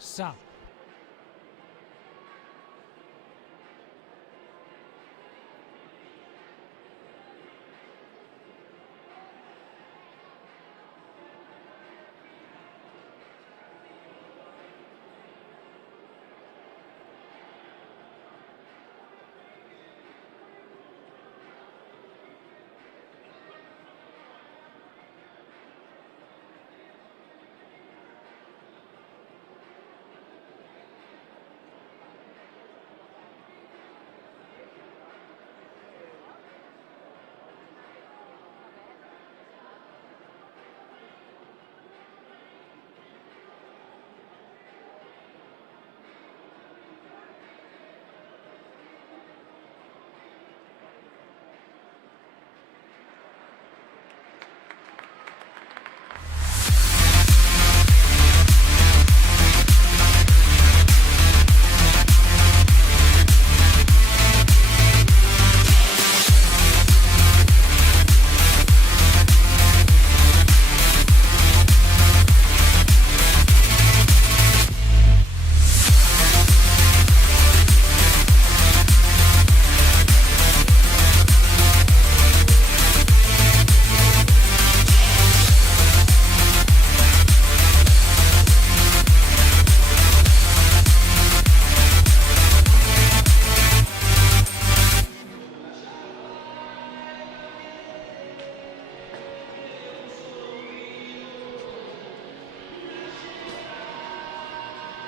Sa.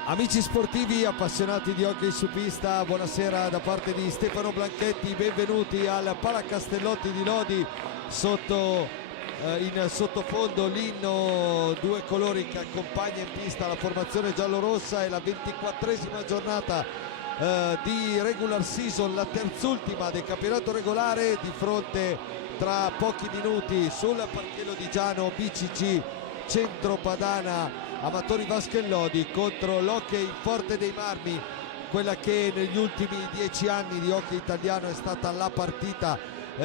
Amici sportivi appassionati di hockey su pista, buonasera da parte di Stefano Blanchetti, benvenuti al Palacastellotti di Lodi. In sottofondo l'inno, due colori che accompagna in pista la formazione giallorossa. È la 24esima giornata di regular season, la terzultima del campionato regolare. Di fronte tra pochi minuti sul parquet lodigiano BCC Centro Padana Amatori Vaschellodi contro l'Hockey Forte dei Marmi, quella che negli ultimi 10 anni di hockey italiano è stata la partita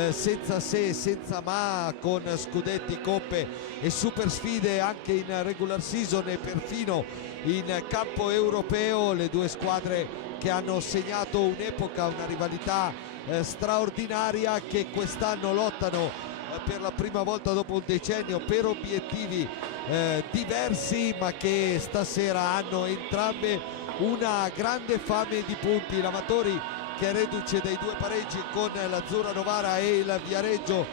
senza se e senza ma, con scudetti, coppe e super sfide anche in regular season e perfino in campo europeo. Le due squadre che hanno segnato un'epoca, una rivalità straordinaria, che quest'anno lottano per la prima volta dopo un decennio per obiettivi diversi, ma che stasera hanno entrambe una grande fame di punti. L'Amatori, che è reduce dai due pareggi con l'Azzurra Novara e il Viareggio,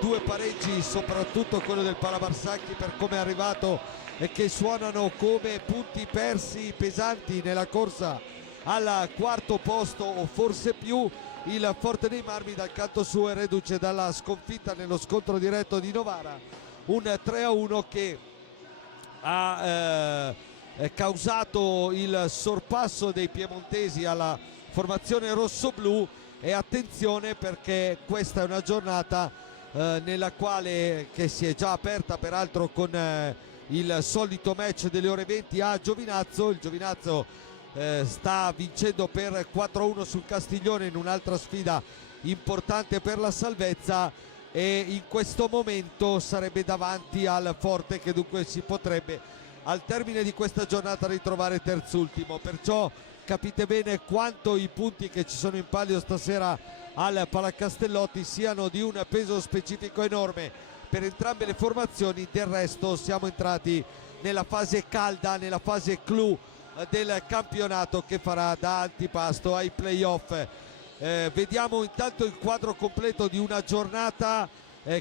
due pareggi, soprattutto quello del Palamarsacchi per come è arrivato, e che suonano come punti persi pesanti nella corsa al quarto posto o forse più. Il Forte dei Marmi dal canto suo è reduce dalla sconfitta nello scontro diretto di Novara, un 3-1 che ha causato il sorpasso dei piemontesi alla formazione rossoblù. E attenzione, perché questa è una giornata nella quale, che si è già aperta peraltro con il solito match delle ore 20 a Giovinazzo. Il Giovinazzo sta vincendo per 4-1 sul Castiglione in un'altra sfida importante per la salvezza, e in questo momento sarebbe davanti al Forte, che dunque si potrebbe al termine di questa giornata ritrovare terzultimo. Perciò capite bene quanto i punti che ci sono in palio stasera al Palacastellotti siano di un peso specifico enorme per entrambe le formazioni. Del resto siamo entrati nella fase calda, nella fase clou del campionato, che farà da antipasto ai playoff. Vediamo intanto il quadro completo di una giornata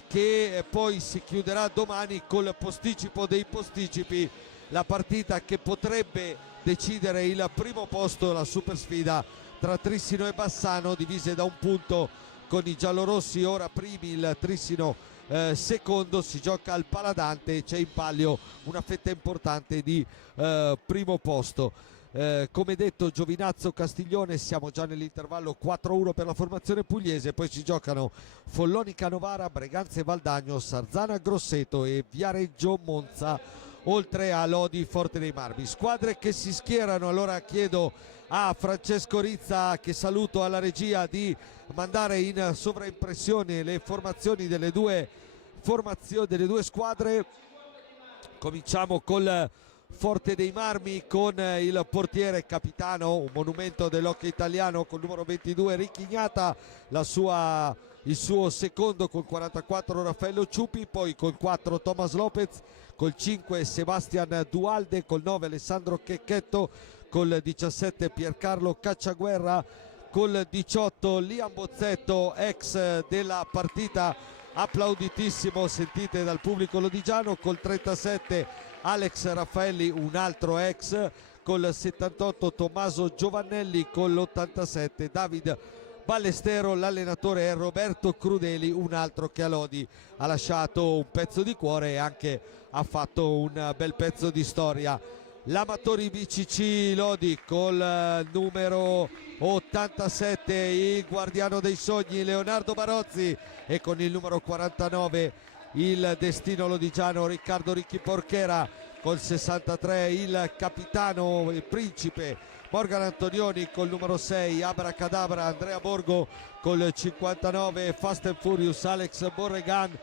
che poi si chiuderà domani col posticipo dei posticipi, la partita che potrebbe decidere il primo posto, la super sfida tra Trissino e Bassano, divise da un punto con i giallorossi ora primi, il Trissino secondo. Si gioca al Paladante e c'è in palio una fetta importante di primo posto. Come detto, Giovinazzo Castiglione, siamo già nell'intervallo 4-1 per la formazione pugliese. Poi si giocano Follonica Novara, Breganze Valdagno, Sarzana Grosseto e Viareggio Monza, oltre a Lodi Forte dei Marmi. Squadre che si schierano. Allora chiedo a Francesco Rizza, che saluto alla regia, di mandare in sovraimpressione le formazioni delle due squadre. Cominciamo col Forte dei Marmi con il portiere capitano, un monumento dell'hockey italiano, col numero 22 Ricchignata, il suo secondo col 44 Raffaello Ciupi, poi col 4 Thomas Lopez, col 5 Sebastian Dualde, col 9 Alessandro Checchetto, col 17 Piercarlo Cacciaguerra, col 18 Liam Bozzetto, ex della partita, applauditissimo, sentite dal pubblico lodigiano, col 37 Alex Raffaelli, un altro ex, col 78 Tommaso Giovannelli, con l'87 David Ballestero. L'allenatore è Roberto Crudeli, un altro che a Lodi ha lasciato un pezzo di cuore e anche ha fatto un bel pezzo di storia. L'Amatori BCC Lodi col numero 87 il guardiano dei sogni Leonardo Barozzi, e con il numero 49 il destino lodigiano Riccardo Ricchi Porchera, col 63 il capitano, il principe Morgan Antonioni, col numero 6 Abracadabra Andrea Borgo, col 59 Fast and Furious Alex Borregan,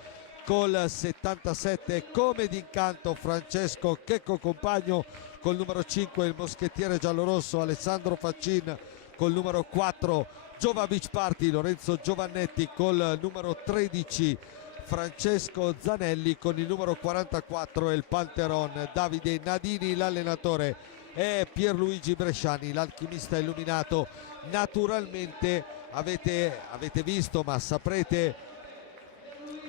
col 77 come d'incanto Francesco Checco Compagno, col numero 5 il moschettiere giallorosso Alessandro Faccin, col numero 4 Giova Beach Party Lorenzo Giovannetti, col numero 13 Francesco Zanelli, con il numero 44 il Panteron Davide Nadini. L'allenatore è Pierluigi Bresciani, l'alchimista illuminato. Naturalmente avete visto, ma saprete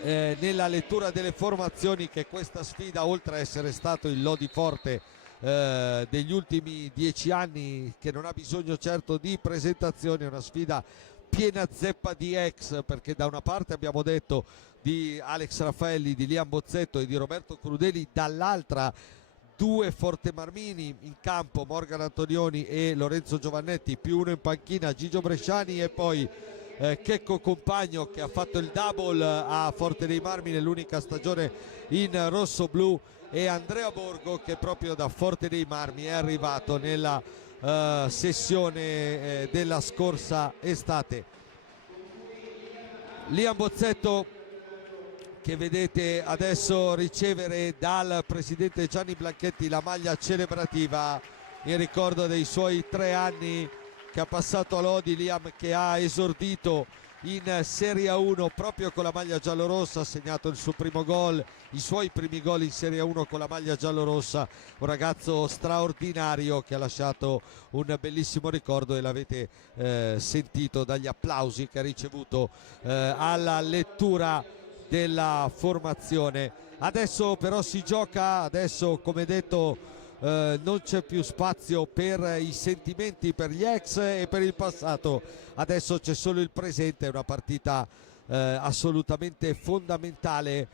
nella lettura delle formazioni, che questa sfida, oltre a essere stato il Lodi forte degli ultimi 10 anni, che non ha bisogno certo di presentazioni, è una sfida piena zeppa di ex, perché da una parte abbiamo detto di Alex Raffaelli, di Liam Bozzetto e di Roberto Crudeli, dall'altra due fortemarmini in campo, Morgan Antonioni e Lorenzo Giovannetti, più uno in panchina, Gigio Bresciani, e poi Checco Compagno, che ha fatto il double a Forte dei Marmi nell'unica stagione in rosso-blu, e Andrea Borgo, che proprio da Forte dei Marmi è arrivato nella sessione della scorsa estate. Liam Bozzetto, che vedete adesso ricevere dal presidente Gianni Blanchetti la maglia celebrativa in ricordo dei suoi 3 anni che ha passato a Lodi. Liam, che ha esordito in Serie 1 proprio con la maglia giallorossa, ha segnato il suo primo gol, i suoi primi gol in Serie 1 con la maglia giallorossa, un ragazzo straordinario che ha lasciato un bellissimo ricordo, e l'avete sentito dagli applausi che ha ricevuto alla lettura della formazione. Adesso però si gioca, adesso come detto non c'è più spazio per i sentimenti per gli ex e per il passato, adesso c'è solo il presente. È una partita assolutamente fondamentale,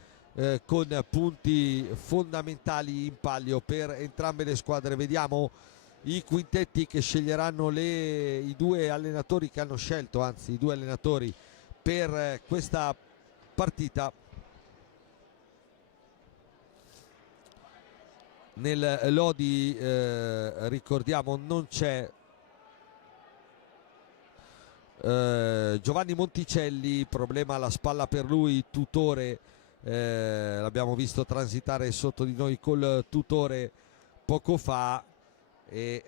con punti fondamentali in palio per entrambe le squadre. Vediamo i quintetti che sceglieranno i due allenatori che hanno scelto, anzi i due allenatori per questa partita. Nel Lodi ricordiamo non c'è Giovanni Monticelli, problema alla spalla per lui, tutore, l'abbiamo visto transitare sotto di noi col tutore poco fa, e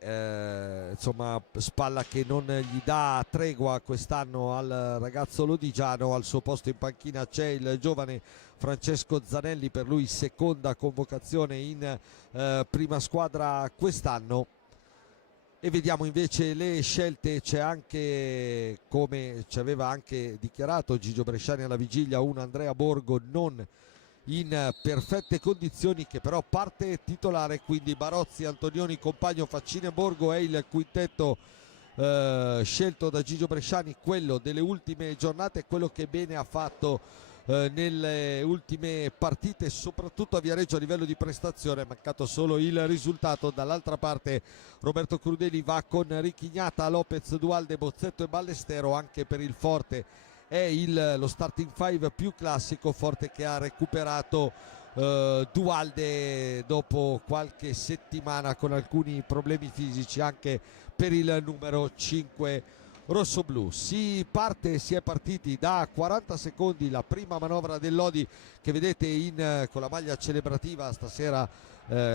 insomma spalla che non gli dà tregua quest'anno al ragazzo lodigiano. Al suo posto in panchina c'è il giovane Francesco Zanelli, per lui seconda convocazione in prima squadra quest'anno. E vediamo invece le scelte. C'è anche, come ci aveva anche dichiarato Gigio Bresciani alla vigilia, un Andrea Borgo non in perfette condizioni, che però parte titolare. Quindi Barozzi, Antonioni, Compagno, Faccini e Borgo è il quintetto scelto da Gigio Bresciani, quello delle ultime giornate, quello che bene ha fatto nelle ultime partite, soprattutto a Viareggio a livello di prestazione. È mancato solo il risultato. Dall'altra parte Roberto Crudeli va con Ricchignata, Lopez, Dualde, Bozzetto e Ballestero. Anche per il Forte è lo starting five più classico, Forte che ha recuperato Dualde dopo qualche settimana con alcuni problemi fisici, anche per il numero 5 rossoblù. Si è partiti da 40 secondi, la prima manovra del Lodi che vedete con la maglia celebrativa stasera,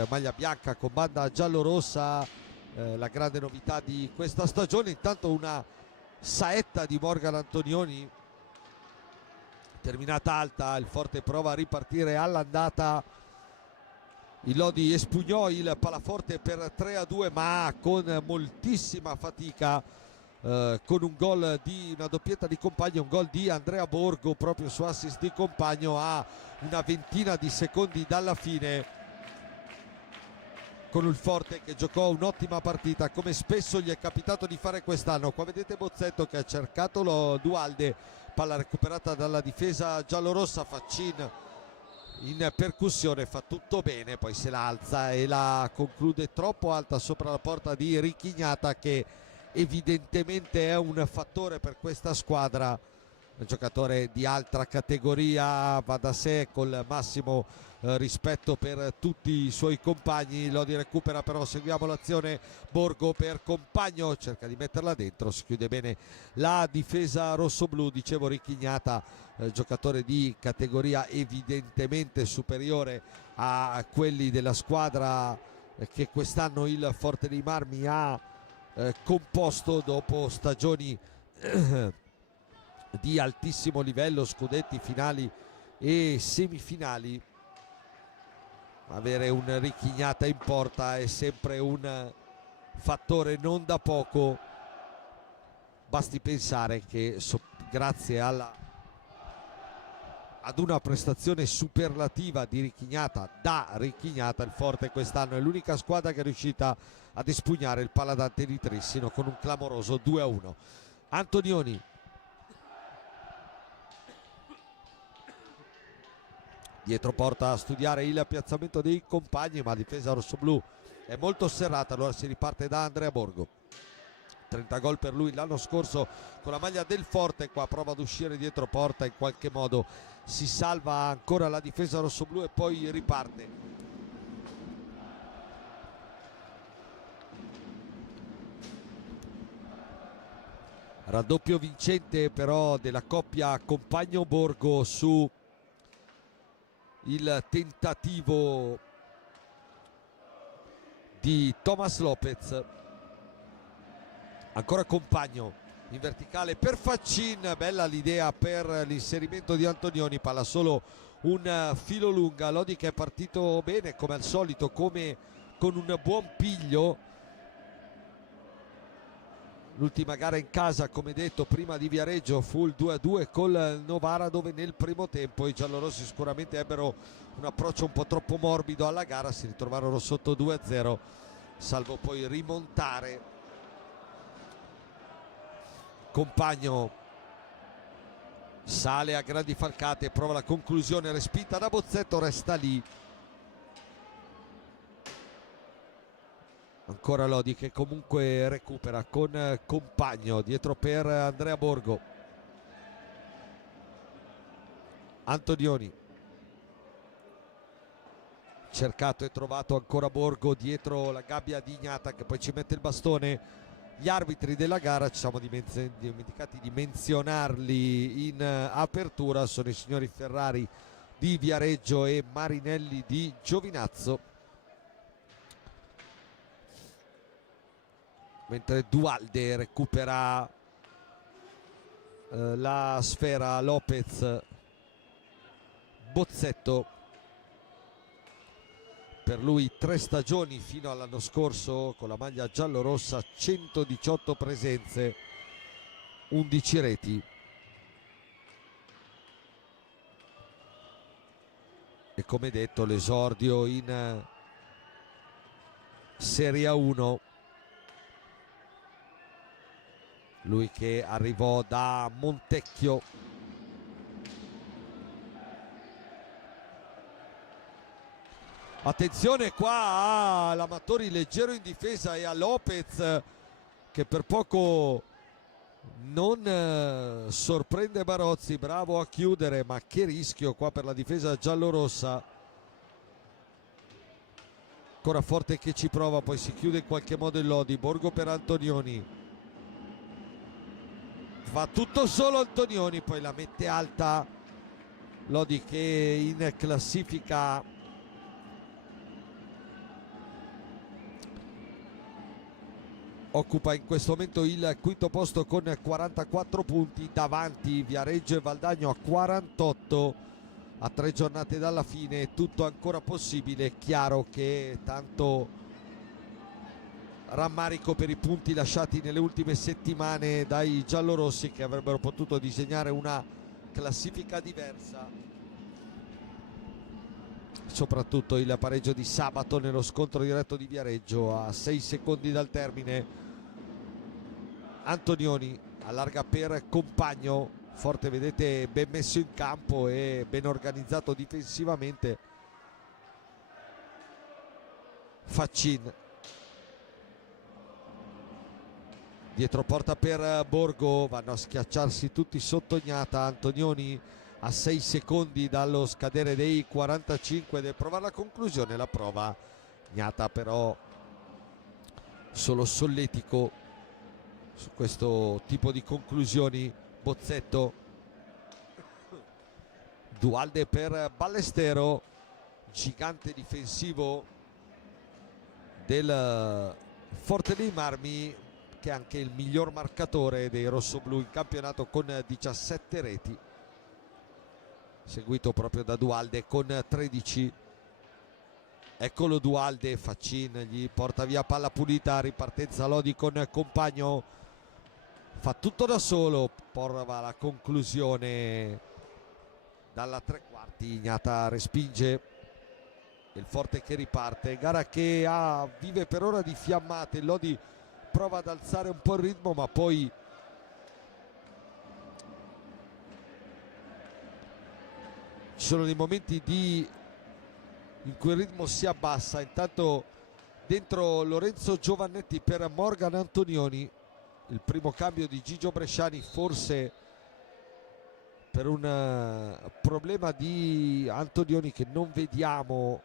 maglia bianca con banda giallo-rossa, la grande novità di questa stagione. Intanto una saetta di Morgan Antonioni terminata alta, il Forte prova a ripartire all'andata, il Lodi espugnò il palaforte per 3-2 ma con moltissima fatica, con un gol di una doppietta di Compagno, un gol di Andrea Borgo proprio su assist di Compagno a una ventina di secondi dalla fine, con il Forte che giocò un'ottima partita come spesso gli è capitato di fare quest'anno. Qua vedete Bozzetto che ha cercato lo Dualde, palla recuperata dalla difesa giallorossa, Faccin in percussione fa tutto bene, poi se la alza e la conclude troppo alta sopra la porta di Ricchignata, che evidentemente è un fattore per questa squadra, un giocatore di altra categoria, va da sé, col massimo rispetto per tutti i suoi compagni. Lodi recupera, però seguiamo l'azione, Borgo per Compagno, cerca di metterla dentro, si chiude bene la difesa rossoblù. Dicevo Ricchignata, giocatore di categoria evidentemente superiore a quelli della squadra che quest'anno il Forte dei Marmi ha composto dopo stagioni di altissimo livello, scudetti, finali e semifinali. Avere un Ricchignata in porta è sempre un fattore non da poco. Basti pensare che grazie ad una prestazione superlativa di Ricchignata, da Ricchignata, il Forte quest'anno è l'unica squadra che è riuscita ad espugnare il Paladante di Trissino con un clamoroso 2-1. Antonioni dietro porta a studiare il piazzamento dei compagni, ma la difesa rossoblù è molto serrata, allora si riparte da Andrea Borgo. 30 gol per lui l'anno scorso con la maglia del Forte, qua prova ad uscire dietro porta, in qualche modo si salva ancora la difesa rossoblù e poi riparte. Raddoppio vincente però della coppia Compagno-Borgo su il tentativo di Thomas Lopez. Ancora Compagno in verticale per Faccin, bella l'idea per l'inserimento di Antonioni, palla solo un filo lunga. Lodi che è partito bene come al solito, come con un buon piglio. L'ultima gara in casa, come detto, prima di Viareggio fu il 2-2 col Novara, dove nel primo tempo i giallorossi sicuramente ebbero un approccio un po' troppo morbido alla gara, si ritrovarono sotto 2-0 salvo poi rimontare. Compagno sale a grandi falcate, prova la conclusione, respinta da Bozzetto, resta lì. Ancora Lodi che comunque recupera con Compagno dietro per Andrea Borgo. Antonioni cercato e trovato, ancora Borgo dietro la gabbia di Ignata che poi ci mette il bastone. Gli arbitri della gara, ci siamo dimenticati di menzionarli in apertura, sono i signori Ferrari di Viareggio e Marinelli di Giovinazzo, mentre Dualde recupera la sfera. Lopez, Bozzetto, per lui 3 stagioni fino all'anno scorso con la maglia giallorossa, 118 presenze, 11 reti. E come detto l'esordio in Serie A1, lui che arrivò da Montecchio. Attenzione qua all'Amatori leggero in difesa e a Lopez che per poco non sorprende Barozzi, bravo a chiudere, ma che rischio qua per la difesa giallorossa. Ancora Forte che ci prova, poi si chiude in qualche modo il Lodi. Borgo per Antonioni, fa tutto solo Antonioni, poi la mette alta Lodi, che in classifica occupa in questo momento il quinto posto con 44 punti, davanti Viareggio e Valdagno a 48. A 3 giornate dalla fine tutto ancora possibile. È chiaro che tanto rammarico per i punti lasciati nelle ultime settimane dai giallorossi, che avrebbero potuto disegnare una classifica diversa. Soprattutto il pareggio di sabato nello scontro diretto di Viareggio a 6 secondi dal termine. Antonioni allarga per Compagno, forte, vedete, ben messo in campo e ben organizzato difensivamente. Faccin, dietro porta per Borgo, vanno a schiacciarsi tutti sotto Gnata. Antonioni a 6 secondi dallo scadere dei 45, deve provare la conclusione, la prova Gnata, però solo solletico su questo tipo di conclusioni. Bozzetto, Dualde per Ballestero, gigante difensivo del Forte dei Marmi, che è anche il miglior marcatore dei rossoblù in campionato con 17 reti, seguito proprio da Dualde con 13. Eccolo Dualde, Faccin gli porta via palla pulita, ripartenza Lodi con Compagno, fa tutto da solo, prova la conclusione dalla tre quarti, Gnata respinge, il Forte che riparte. Gara che vive per ora di fiammate, Lodi prova ad alzare un po' il ritmo, ma poi ci sono dei momenti in cui il ritmo si abbassa. Intanto dentro Lorenzo Giovannetti per Morgan Antonioni, il primo cambio di Gigio Bresciani, forse per un problema di Antonioni che non vediamo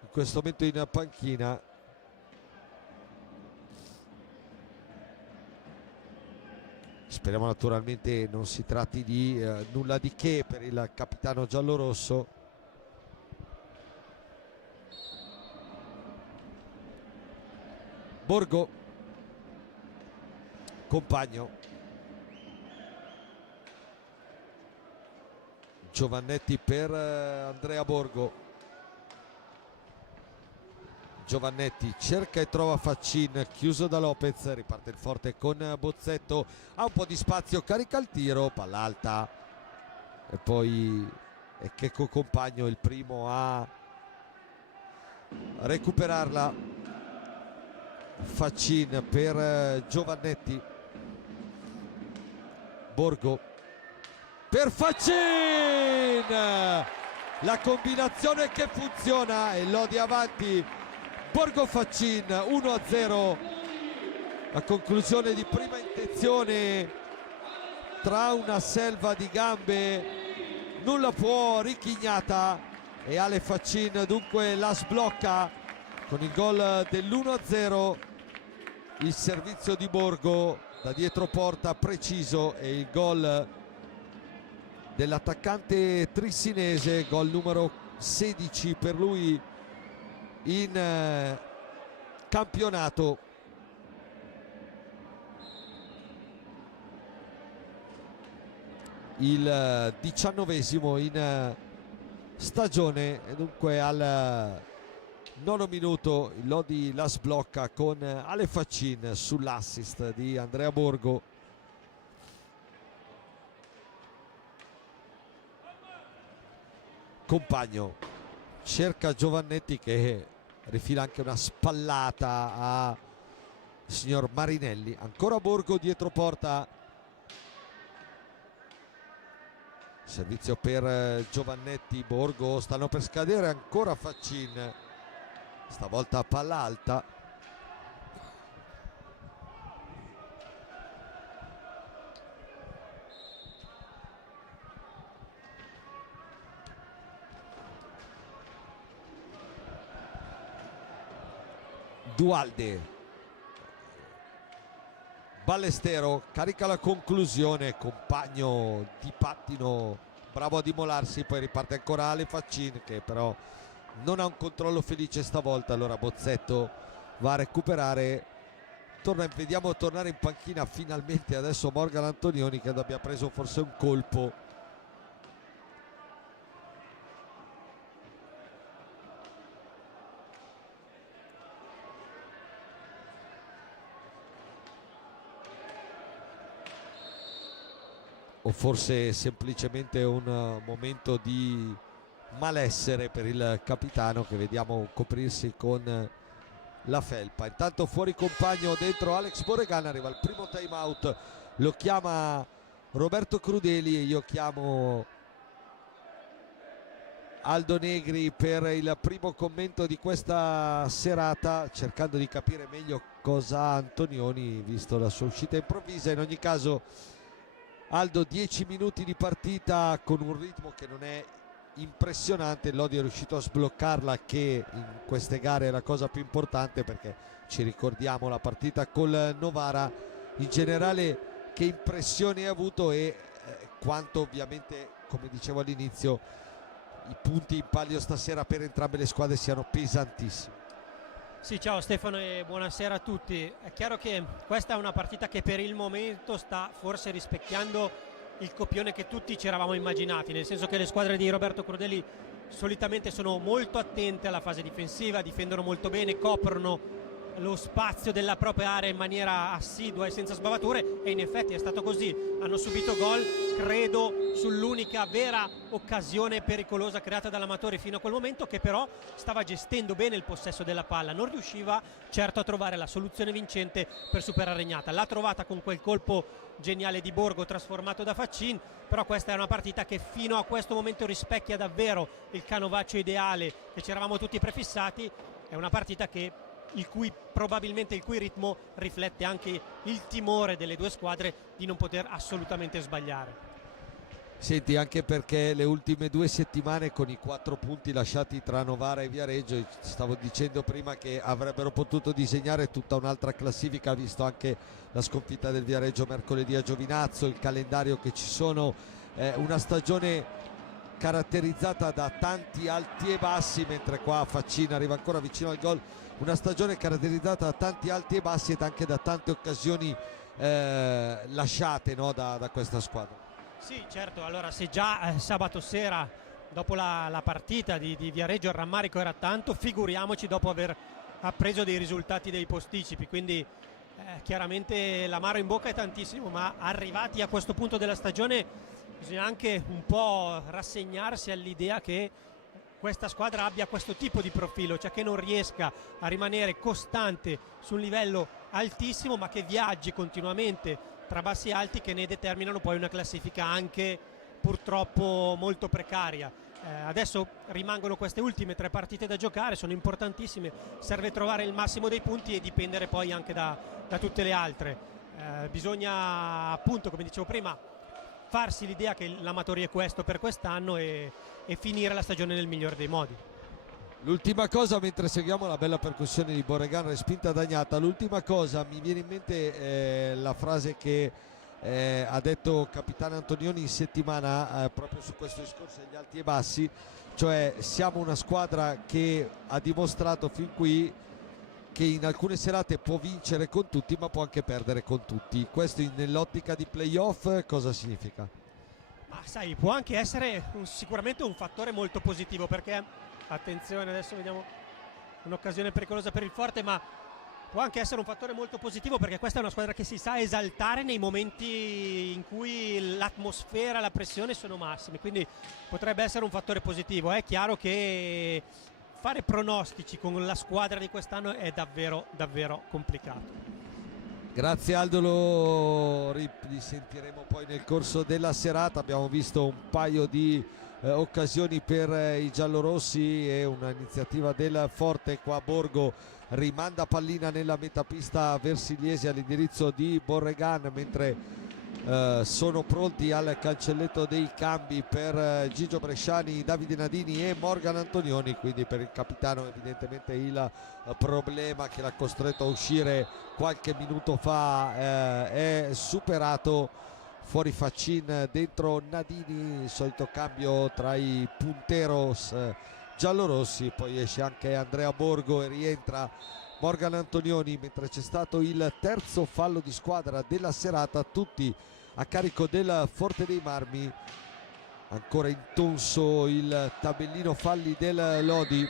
in questo momento in panchina. Speriamo naturalmente non si tratti di nulla di che per il capitano giallorosso. Borgo, Compagno, Giovannetti per Andrea Borgo. Giovannetti cerca e trova Faccin, chiuso da Lopez, riparte il Forte con Bozzetto, ha un po' di spazio, carica il tiro, palla alta e poi è Checco Compagno il primo a recuperarla. Faccin per Giovannetti, Borgo per Faccin, la combinazione che funziona e Lodi avanti. Borgo Faccin 1-0, la conclusione di prima intenzione tra una selva di gambe, nulla può Gnata e Ale Faccin dunque la sblocca con il gol dell'1-0. Il servizio di Borgo da dietro porta preciso e il gol dell'attaccante trissinese, gol numero 16 per lui in campionato. Il 19esimo in stagione e dunque al 9 minuto il Lodi la sblocca con Ale Faccin sull'assist di Andrea Borgo. Compagno cerca Giovannetti che rifila anche una spallata a signor Marinelli. Ancora Borgo dietro porta, servizio per Giovannetti. Borgo, stanno per scadere, ancora Faccin, stavolta palla alta. Dualde, Ballestero carica la conclusione, compagno di pattino bravo ad immolarsi, poi riparte ancora Ale Faccin che però non ha un controllo felice stavolta, allora Bozzetto va a recuperare, vediamo tornare in panchina finalmente adesso Morgan Antonioni, che abbia preso forse un colpo. O forse semplicemente un momento di malessere per il capitano, che vediamo coprirsi con la felpa. Intanto fuori compagno, dentro Alex Borregan, arriva il primo time out, lo chiama Roberto Crudeli e io chiamo Aldo Negri per il primo commento di questa serata, cercando di capire meglio cosa ha Antonioni visto la sua uscita improvvisa. In ogni caso Aldo, 10 minuti di partita con un ritmo che non è impressionante, Lodi è riuscito a sbloccarla, che in queste gare è la cosa più importante, perché ci ricordiamo la partita col Novara. In generale che impressioni hai avuto e quanto ovviamente, come dicevo all'inizio, i punti in palio stasera per entrambe le squadre siano pesantissimi. Sì, ciao Stefano e buonasera a tutti. È chiaro che questa è una partita che per il momento sta forse rispecchiando il copione che tutti ci eravamo immaginati, nel senso che le squadre di Roberto Crudeli solitamente sono molto attente alla fase difensiva, difendono molto bene, coprono lo spazio della propria area in maniera assidua e senza sbavature, e in effetti è stato così. Hanno subito gol, credo, sull'unica vera occasione pericolosa creata dall'Amatori fino a quel momento, che però stava gestendo bene il possesso della palla, non riusciva certo a trovare la soluzione vincente per superare Regnata. L'ha trovata con quel colpo geniale di Borgo trasformato da Faccin, però questa è una partita che fino a questo momento rispecchia davvero il canovaccio ideale che ci eravamo tutti prefissati. È una partita che probabilmente il cui ritmo riflette anche il timore delle due squadre di non poter assolutamente sbagliare. Senti, anche perché le ultime 2 settimane con i 4 punti lasciati tra Novara e Viareggio, stavo dicendo prima che avrebbero potuto disegnare tutta un'altra classifica, visto anche la sconfitta del Viareggio mercoledì a Giovinazzo, il calendario che ci sono, una stagione caratterizzata da tanti alti e bassi, mentre qua Faccina arriva ancora vicino al gol. Una stagione caratterizzata da tanti alti e bassi ed anche da tante occasioni lasciate, no, da questa squadra. Sì, certo, allora se già sabato sera dopo la partita di Viareggio il rammarico era tanto, figuriamoci dopo aver appreso dei risultati dei posticipi, quindi chiaramente l'amaro in bocca è tantissimo, ma arrivati a questo punto della stagione bisogna anche un po' rassegnarsi all'idea che questa squadra abbia questo tipo di profilo, cioè che non riesca a rimanere costante su un livello altissimo, ma che viaggi continuamente tra bassi e alti, che ne determinano poi una classifica anche purtroppo molto precaria. Adesso rimangono queste ultime 3 partite da giocare, sono importantissime, serve trovare il massimo dei punti e dipendere poi anche da tutte le altre. Bisogna appunto, come dicevo prima, farsi l'idea che l'Amatori è questo per quest'anno e finire la stagione nel migliore dei modi. L'ultima cosa, mentre seguiamo la bella percussione di Borregan respinta da Agnata, l'ultima cosa mi viene in mente la frase che ha detto capitano Antonioni in settimana proprio su questo discorso degli alti e bassi, cioè siamo una squadra che ha dimostrato fin qui che in alcune serate può vincere con tutti ma può anche perdere con tutti. Questo nell'ottica di playoff cosa significa? Ma sai, può anche essere sicuramente un fattore molto positivo, perché attenzione, adesso vediamo un'occasione pericolosa per il Forte, ma può anche essere un fattore molto positivo perché questa è una squadra che si sa esaltare nei momenti in cui l'atmosfera, la pressione sono massimi, quindi potrebbe essere un fattore positivo. È chiaro che fare pronostici con la squadra di quest'anno è davvero davvero complicato. Grazie Aldo, lo risentiremo poi nel corso della serata. Abbiamo visto un paio di occasioni per i giallorossi e un'iniziativa del Forte. Qua Borgo rimanda pallina nella metapista versigliese all'indirizzo di Borregan, mentre sono pronti al cancelletto dei cambi per Gigio Bresciani, Davide Nadini e Morgan Antonioni, quindi per il capitano evidentemente il problema che l'ha costretto a uscire qualche minuto fa è superato. Fuori Faccin, dentro Nadini, il solito cambio tra i punteros giallorossi, poi esce anche Andrea Borgo e rientra Morgan Antonioni, mentre c'è stato il terzo fallo di squadra della serata, tutti a carico del Forte dei Marmi. Ancora intonso il tabellino falli del Lodi.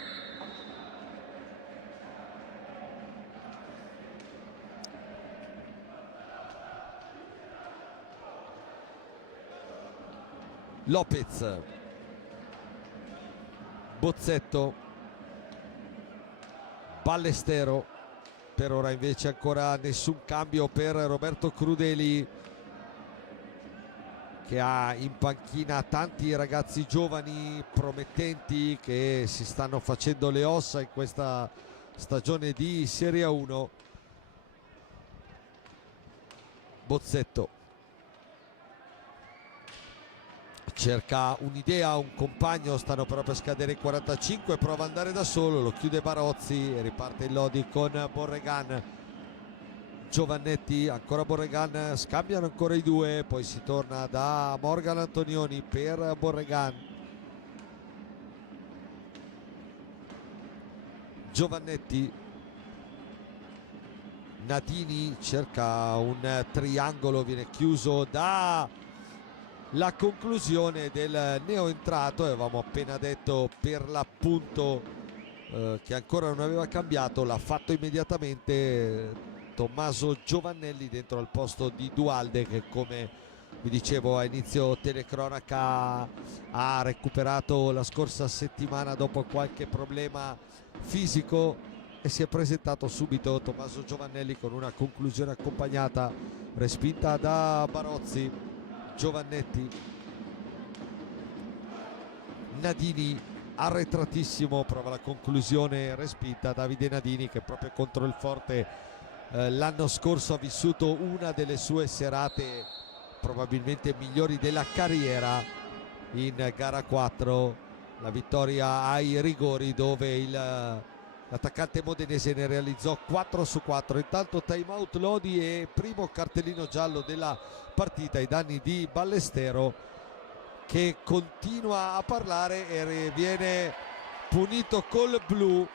Lopez, Bozzetto, Ballestero. Per ora invece ancora nessun cambio per Roberto Crudeli, che ha in panchina tanti ragazzi giovani promettenti che si stanno facendo le ossa in questa stagione di Serie 1. Bozzetto cerca un'idea, un compagno, stanno però per scadere i 45, prova ad andare da solo, lo chiude Barozzi e riparte il Lodi con Borregan. Giovannetti, ancora Borregan, scambiano ancora i due, poi si torna da Morgan Antonioni per Borregan. Giovannetti, Nadini cerca un triangolo, viene chiuso da la conclusione del neoentrato. Avevamo appena detto per l'appunto che ancora non aveva cambiato, l'ha fatto immediatamente Tommaso Giovannelli dentro al posto di Dualde, che come vi dicevo a inizio telecronaca ha recuperato la scorsa settimana dopo qualche problema fisico e si è presentato subito Tommaso Giovannelli con una conclusione accompagnata respinta da Barozzi. Giovannetti, Nadini arretratissimo, prova la conclusione respinta. Davide Nadini, che proprio contro il Forte l'anno scorso ha vissuto una delle sue serate probabilmente migliori della carriera in gara 4, la vittoria ai rigori dove l'attaccante modenese ne realizzò 4 su 4. Intanto time out Lodi e primo cartellino giallo della partita ai danni di Ballestero, che continua a parlare e viene punito col blu.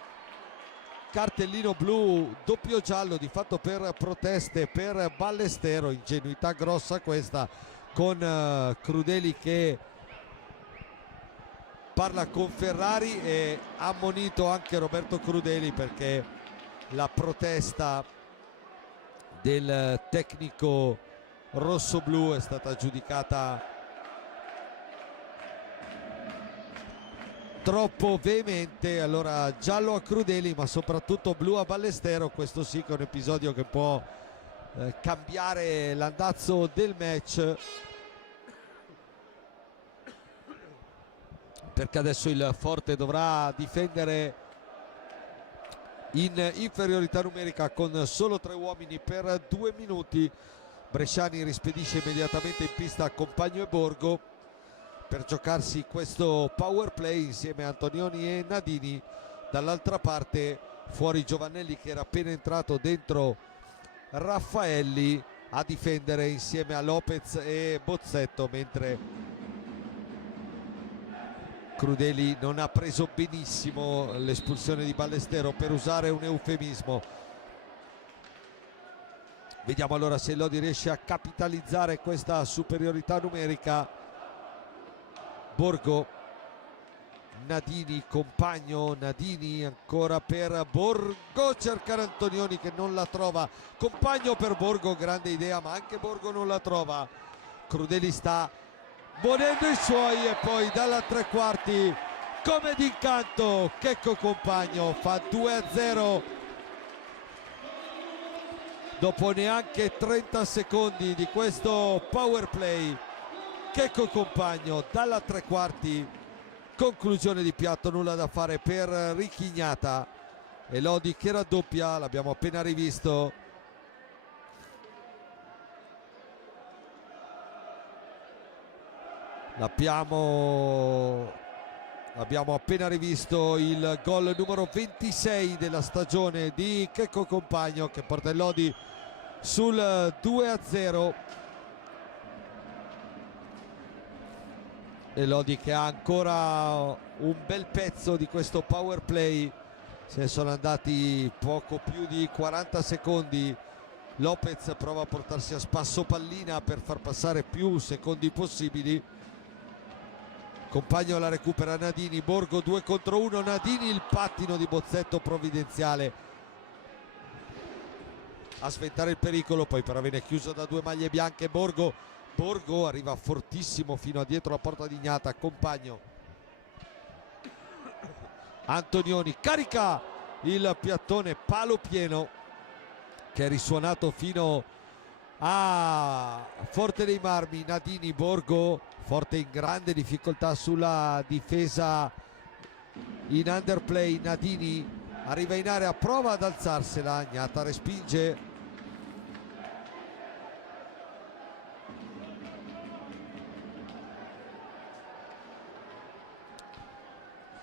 Cartellino blu, doppio giallo di fatto per proteste per Ballestero. Ingenuità grossa questa, con Crudeli che parla con Ferrari e ha ammonito anche Roberto Crudeli perché la protesta del tecnico rossoblu è stata giudicata troppo veemente. Allora giallo a Crudeli ma soprattutto blu a Ballestero. Questo sì che è un episodio che può cambiare l'andazzo del match, perché adesso il Forte dovrà difendere in inferiorità numerica con solo 3 uomini per 2 minuti. Bresciani rispedisce immediatamente in pista Compagno e Borgo per giocarsi questo power play insieme a Antonioni e Nadini. Dall'altra parte fuori Giovannelli, che era appena entrato, dentro Raffaelli a difendere insieme a Lopez e Bozzetto, mentre Crudeli non ha preso benissimo l'espulsione di Ballestero, per usare un eufemismo. Vediamo allora se Lodi riesce a capitalizzare questa superiorità numerica. Borgo, Nadini, Compagno, Nadini ancora per Borgo, cerca Antonioni che non la trova. Compagno per Borgo, grande idea ma anche Borgo non la trova. Crudeli sta ponendo i suoi e poi dalla tre quarti come d'incanto Checco Compagno fa 2-0 dopo neanche 30 secondi di questo power play. Checco Compagno dalla tre quarti, conclusione di piatto, nulla da fare per Richignata e Lodi che raddoppia, l'abbiamo appena rivisto. Abbiamo appena rivisto il gol numero 26 della stagione di Checco Compagno, che porta il Lodi sul 2-0. E Lodi che ha ancora un bel pezzo di questo power play. Se ne sono andati poco più di 40 secondi. Lopez prova a portarsi a spasso pallina per far passare più secondi possibili. Compagno la recupera Nadini, Borgo 2 contro 1, Nadini, il pattino di Bozzetto provvidenziale a sventare il pericolo, poi però viene chiuso da due maglie bianche. Borgo arriva fortissimo fino a dietro la porta di Ignata. Compagno, Antonioni carica il piattone, palo pieno che è risuonato fino a Forte dei Marmi. Nadini, Borgo Forte in grande difficoltà sulla difesa in underplay. Nadini arriva in area, prova ad alzarsela, Ignata respinge.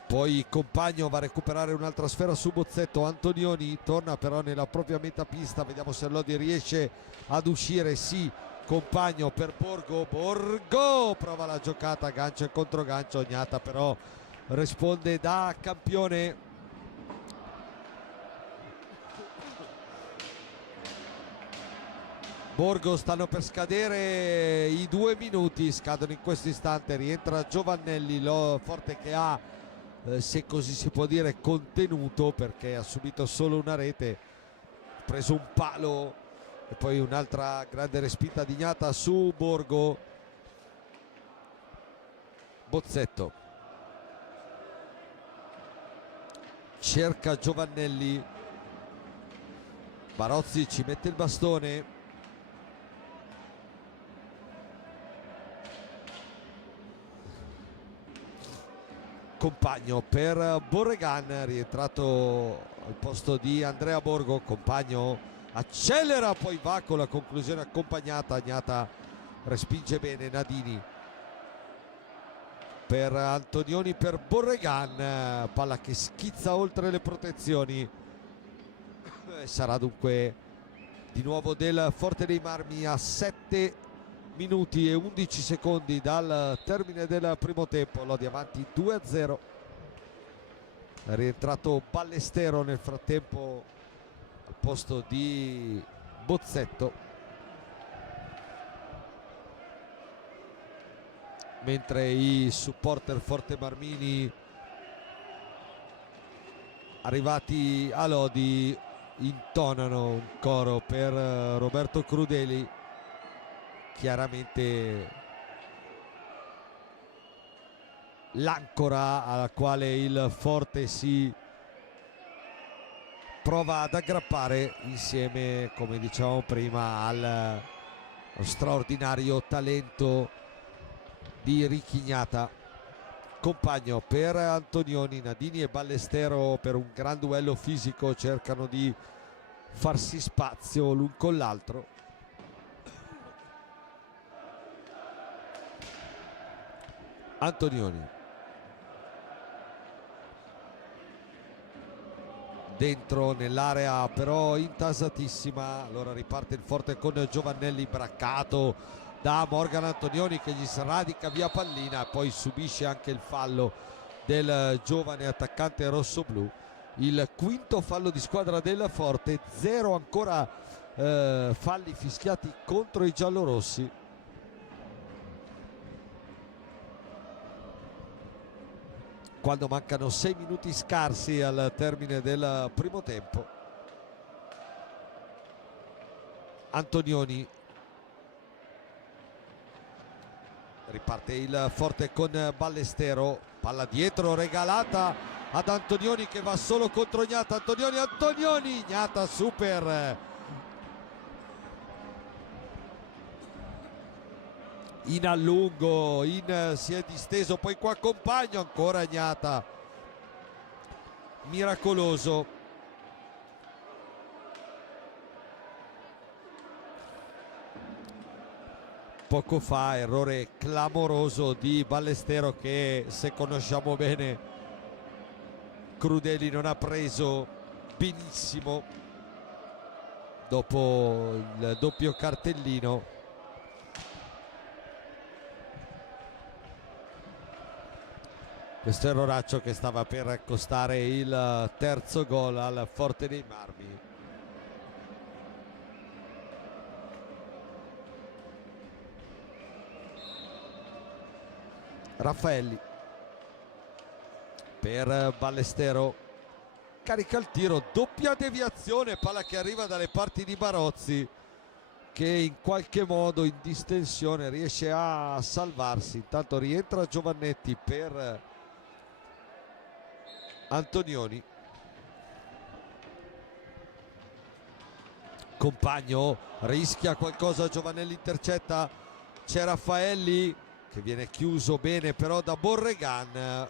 Poi Compagno va a recuperare un'altra sfera su Bozzetto. Antonioni torna però nella propria metapista, vediamo se Lodi riesce ad uscire. Sì, Compagno per Borgo prova la giocata, gancio e controgancio. Ignata però risponde da campione. Borgo, stanno per scadere i 2 minuti, scadono in questo istante, rientra Giovannelli. Forte che ha, se così si può dire, contenuto, perché ha subito solo una rete, ha preso un palo e poi un'altra grande respinta di Ignata su Borgo. Bozzetto cerca Giovannelli, Barozzi ci mette il bastone. Compagno per Borregan, rientrato al posto di Andrea Borgo. Compagno accelera, poi va con la conclusione accompagnata. Ignata respinge bene. Nadini per Antonioni per Borregan, palla che schizza oltre le protezioni. Sarà dunque di nuovo del Forte dei Marmi a 7 minuti e 11 secondi dal termine del primo tempo. Lodi avanti 2-0. È rientrato Ballestero nel frattempo al posto di Bozzetto, mentre i supporter Forte Marmini arrivati a Lodi intonano un coro per Roberto Crudeli, chiaramente l'ancora alla quale il Forte si prova ad aggrappare insieme, come dicevamo prima, allo straordinario talento di Ricky Ignata. Compagno per Antonioni, Nadini e Ballestero per un gran duello fisico cercano di farsi spazio l'un con l'altro. Antonioni dentro nell'area però intasatissima, allora riparte il Forte con Giovannelli, braccato da Morgan Antonioni che gli sradica via pallina, poi subisce anche il fallo del giovane attaccante rossoblu, il quinto fallo di squadra del Forte. 0 ancora falli fischiati contro i giallorossi. Quando mancano 6 minuti scarsi al termine del primo tempo. Antonioni, riparte il Forte con Ballestero, palla dietro regalata ad Antonioni che va solo contro Ignata. Antonioni, Ignata super in allungo, si è disteso, poi qua Compagno, ancora Ignata, miracoloso. poco fa, errore clamoroso di Ballestero che, se conosciamo bene, Crudeli non ha preso benissimo dopo il doppio cartellino. Questo erroraccio che stava per costare il terzo gol al Forte dei Marmi. Raffaelli per Ballestero, carica il tiro, doppia deviazione, palla che arriva dalle parti di Barozzi, che in qualche modo in distensione riesce a salvarsi. Intanto rientra Giovannetti per Antonioni. Compagno rischia qualcosa, Giovanelli intercetta, c'è Raffaelli che viene chiuso bene però da Borregan,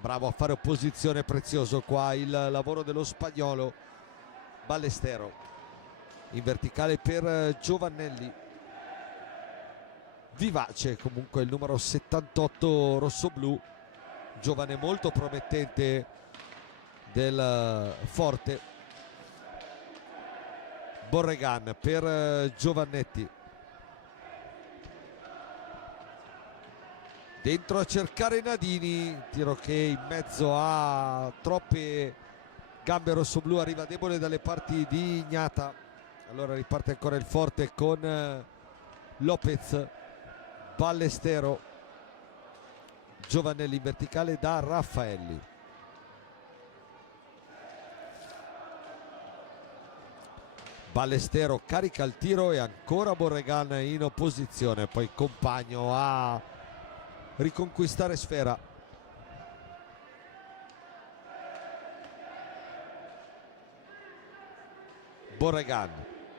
bravo a fare opposizione, prezioso qua il lavoro dello spagnolo. Ballestero in verticale per Giovanelli, vivace comunque il numero 78 rossoblù, giovane molto promettente del Forte. Borregan per Giovannetti, dentro a cercare Nadini, tiro che in mezzo a troppe gambe rossoblù arriva debole dalle parti di Ignata. Allora riparte ancora il Forte con Lopez. Ballestero, Giovanelli in verticale da Raffaelli. Ballestero carica il tiro e ancora Borregan in opposizione, poi Compagno a riconquistare sfera. Borregan,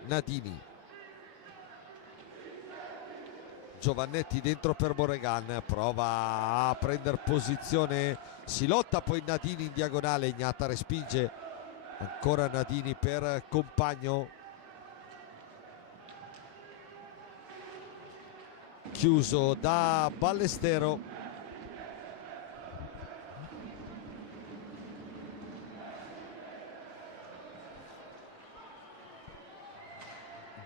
Nadini, Giovannetti dentro per Borregan, prova a prendere posizione, si lotta, poi Nadini in diagonale, Ignata respinge, ancora Nadini per Compagno, chiuso da Ballestero.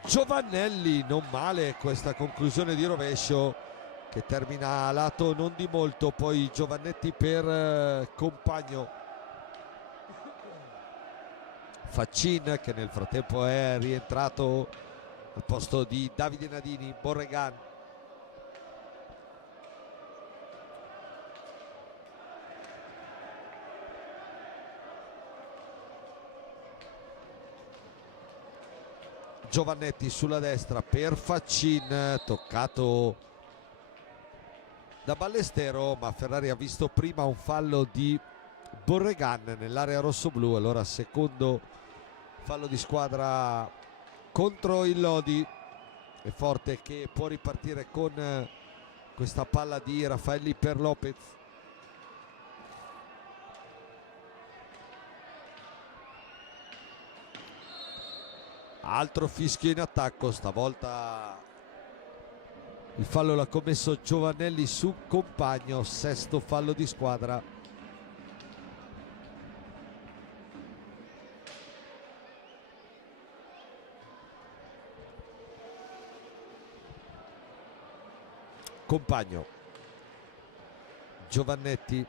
Giovanelli, non male questa conclusione di rovescio che termina a lato non di molto, poi Giovannetti per Compagno. Faccin che nel frattempo è rientrato al posto di Davide Nadini. Borregan, Giovannetti sulla destra per Faccin, toccato da Ballestero, ma Ferrari ha visto prima un fallo di Borregan nell'area rossoblù. Allora secondo fallo di squadra contro il Lodi. È Forte che può ripartire con questa palla di Raffaelli per Lopez. Altro fischio in attacco, stavolta il fallo l'ha commesso Giovanelli su Compagno, sesto fallo di squadra. Compagno, Giovannetti,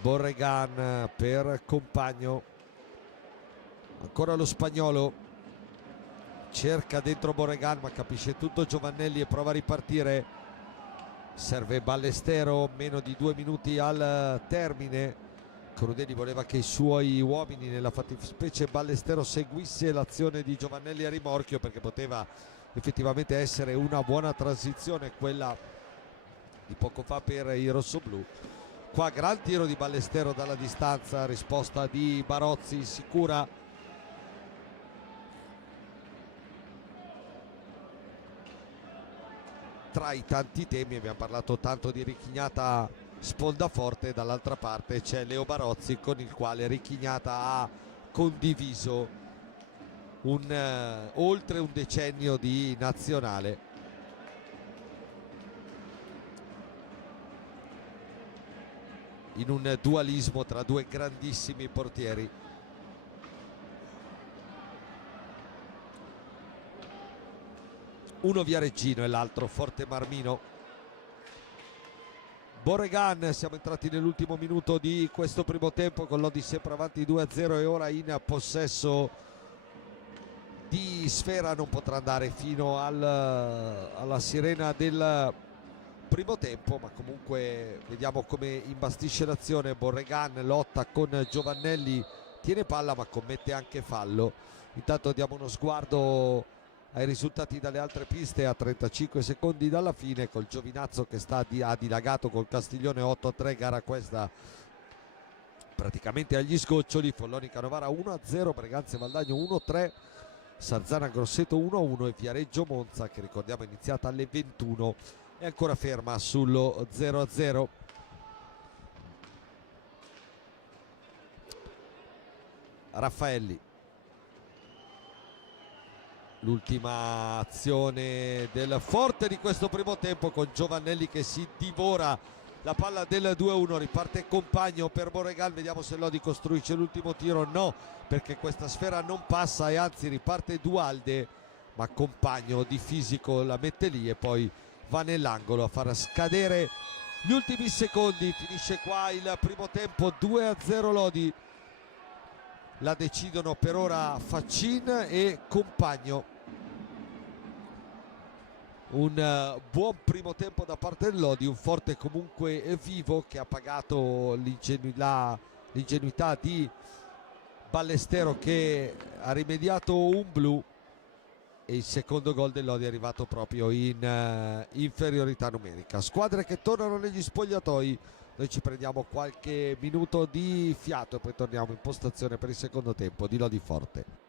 Borregan per Compagno, ancora lo spagnolo, cerca dentro Borregan ma capisce tutto Giovanelli e prova a ripartire. Serve Ballestero, meno di 2 minuti al termine. Crudeli voleva che i suoi uomini, nella fattispecie Ballestero, seguisse l'azione di Giovanelli a rimorchio, perché poteva effettivamente essere una buona transizione quella di poco fa per i rossoblù. Qua gran tiro di Ballestero dalla distanza, risposta di Barozzi sicura. Tra i tanti temi abbiamo parlato tanto di Ricchignata sponda forte, dall'altra parte c'è Leo Barozzi con il quale Ricchignata ha condiviso oltre un decennio di nazionale. in un dualismo tra due grandissimi portieri. Uno Viareggino e l'altro Forte Marmino. Borregan, siamo entrati nell'ultimo minuto di questo primo tempo con Lodi sempre avanti 2-0 e ora in possesso di sfera, non potrà andare fino alla sirena del primo tempo, ma comunque vediamo come imbastisce l'azione. Borregan lotta con Giovannelli, tiene palla ma commette anche fallo. Intanto diamo uno sguardo ai risultati dalle altre piste a 35 secondi dalla fine, col Giovinazzo che ha dilagato col Castiglione 8-3, gara questa praticamente agli sgoccioli. Follonica Novara 1-0, Breganze Valdagno 1-3, Sarzana Grosseto 1-1 e Viareggio Monza, che ricordiamo è iniziata alle 21, è ancora ferma sullo 0-0. Raffaelli, l'ultima azione del Forte di questo primo tempo, con Giovannelli che si divora la palla del 2-1. Riparte Compagno per Borregan, vediamo se Lodi costruisce l'ultimo tiro. No, perché questa sfera non passa e anzi riparte Dualde, ma Compagno di fisico la mette lì e poi va nell'angolo a far scadere gli ultimi secondi. Finisce qua il primo tempo, 2-0 Lodi. La decidono per ora Faccin e Compagno. Un buon primo tempo da parte del Lodi, un Forte comunque vivo che ha pagato l'ingenuità di Ballestero, che ha rimediato un blu, e il secondo gol del Lodi è arrivato proprio in inferiorità numerica. Squadre che tornano negli spogliatoi, noi ci prendiamo qualche minuto di fiato e poi torniamo in postazione per il secondo tempo di Lodi Forte.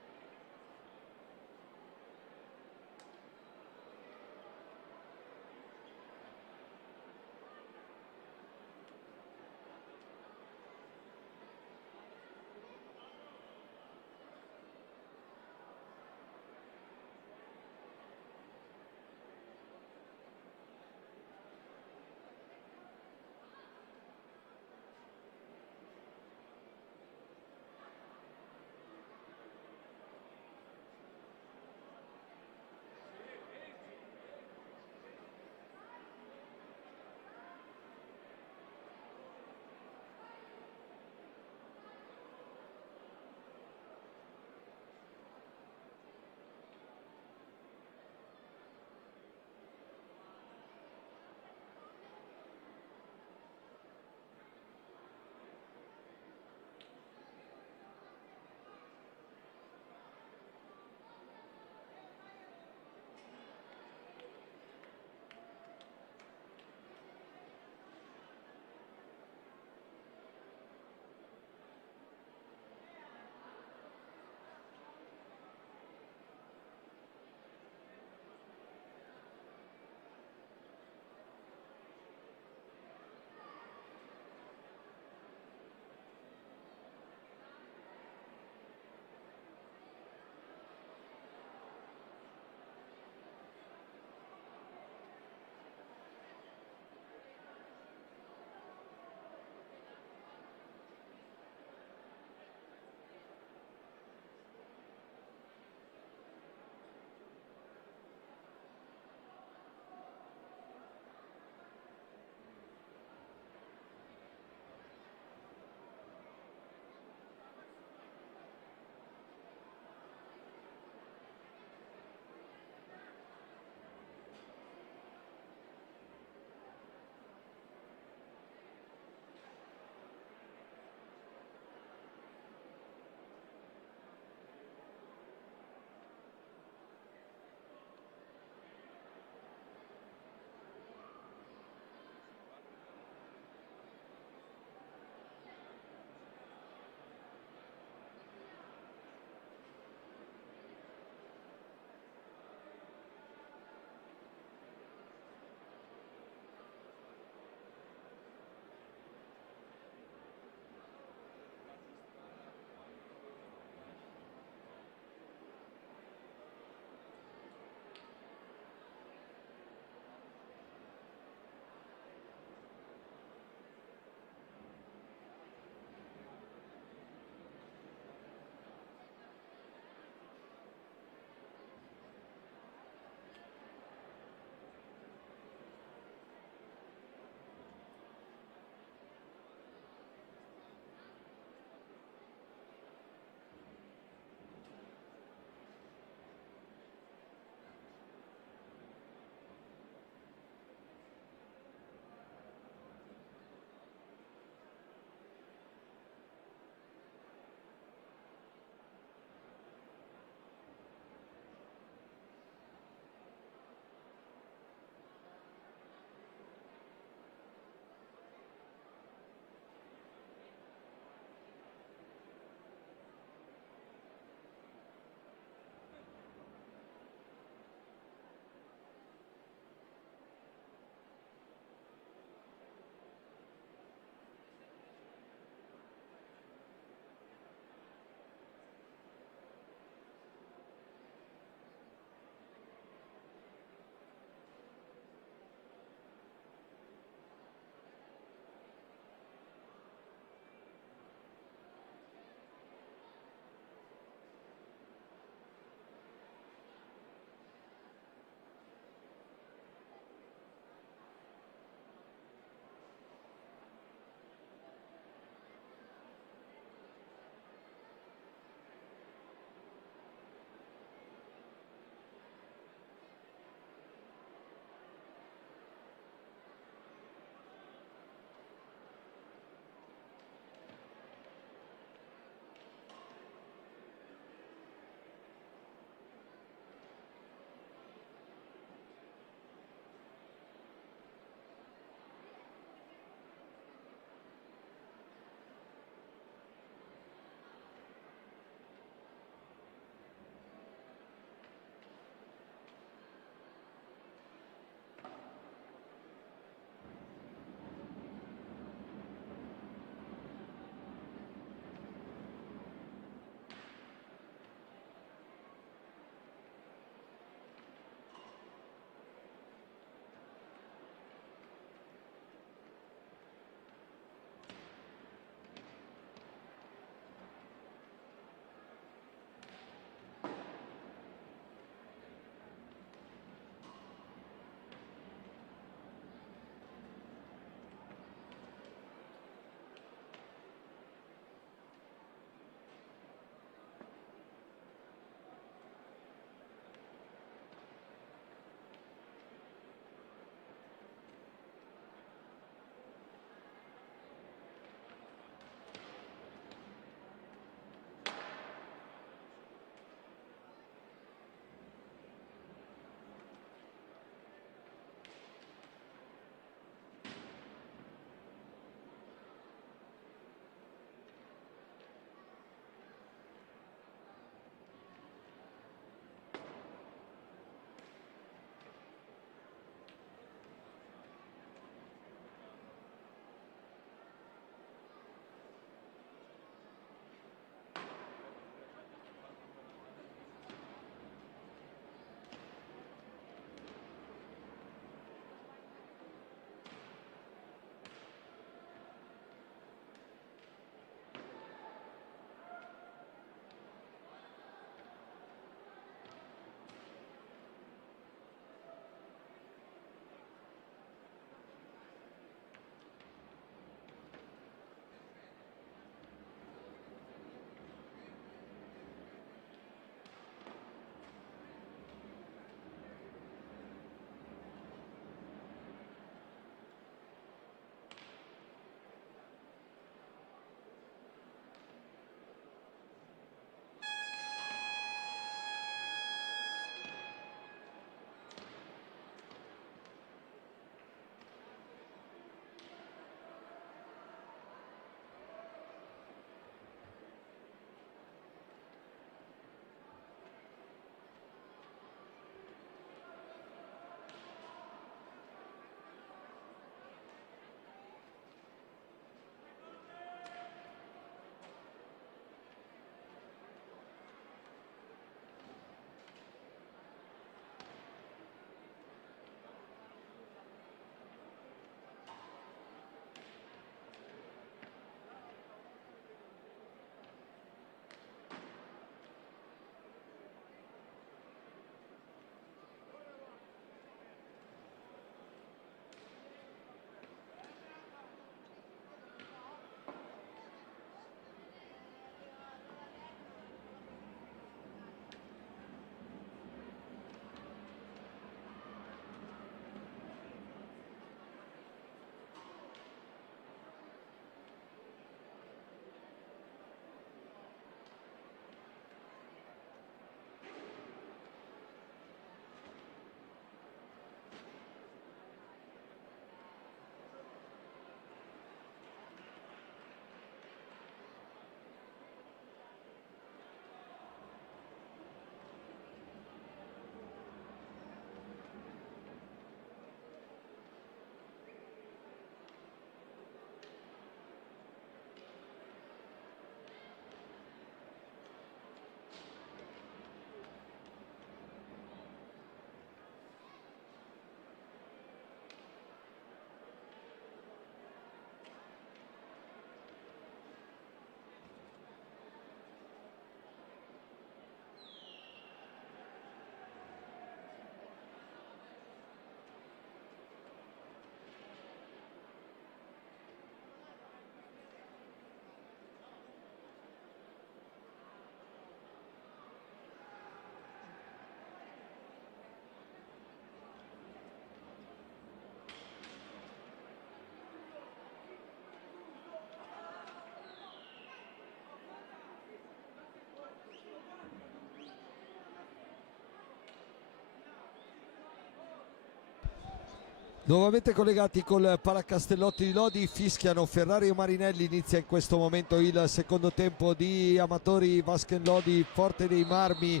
Nuovamente collegati col Palacastellotti di Lodi, fischiano Ferrari e Marinelli. Inizia in questo momento il secondo tempo di Amatori Vasken Lodi, Forte dei Marmi.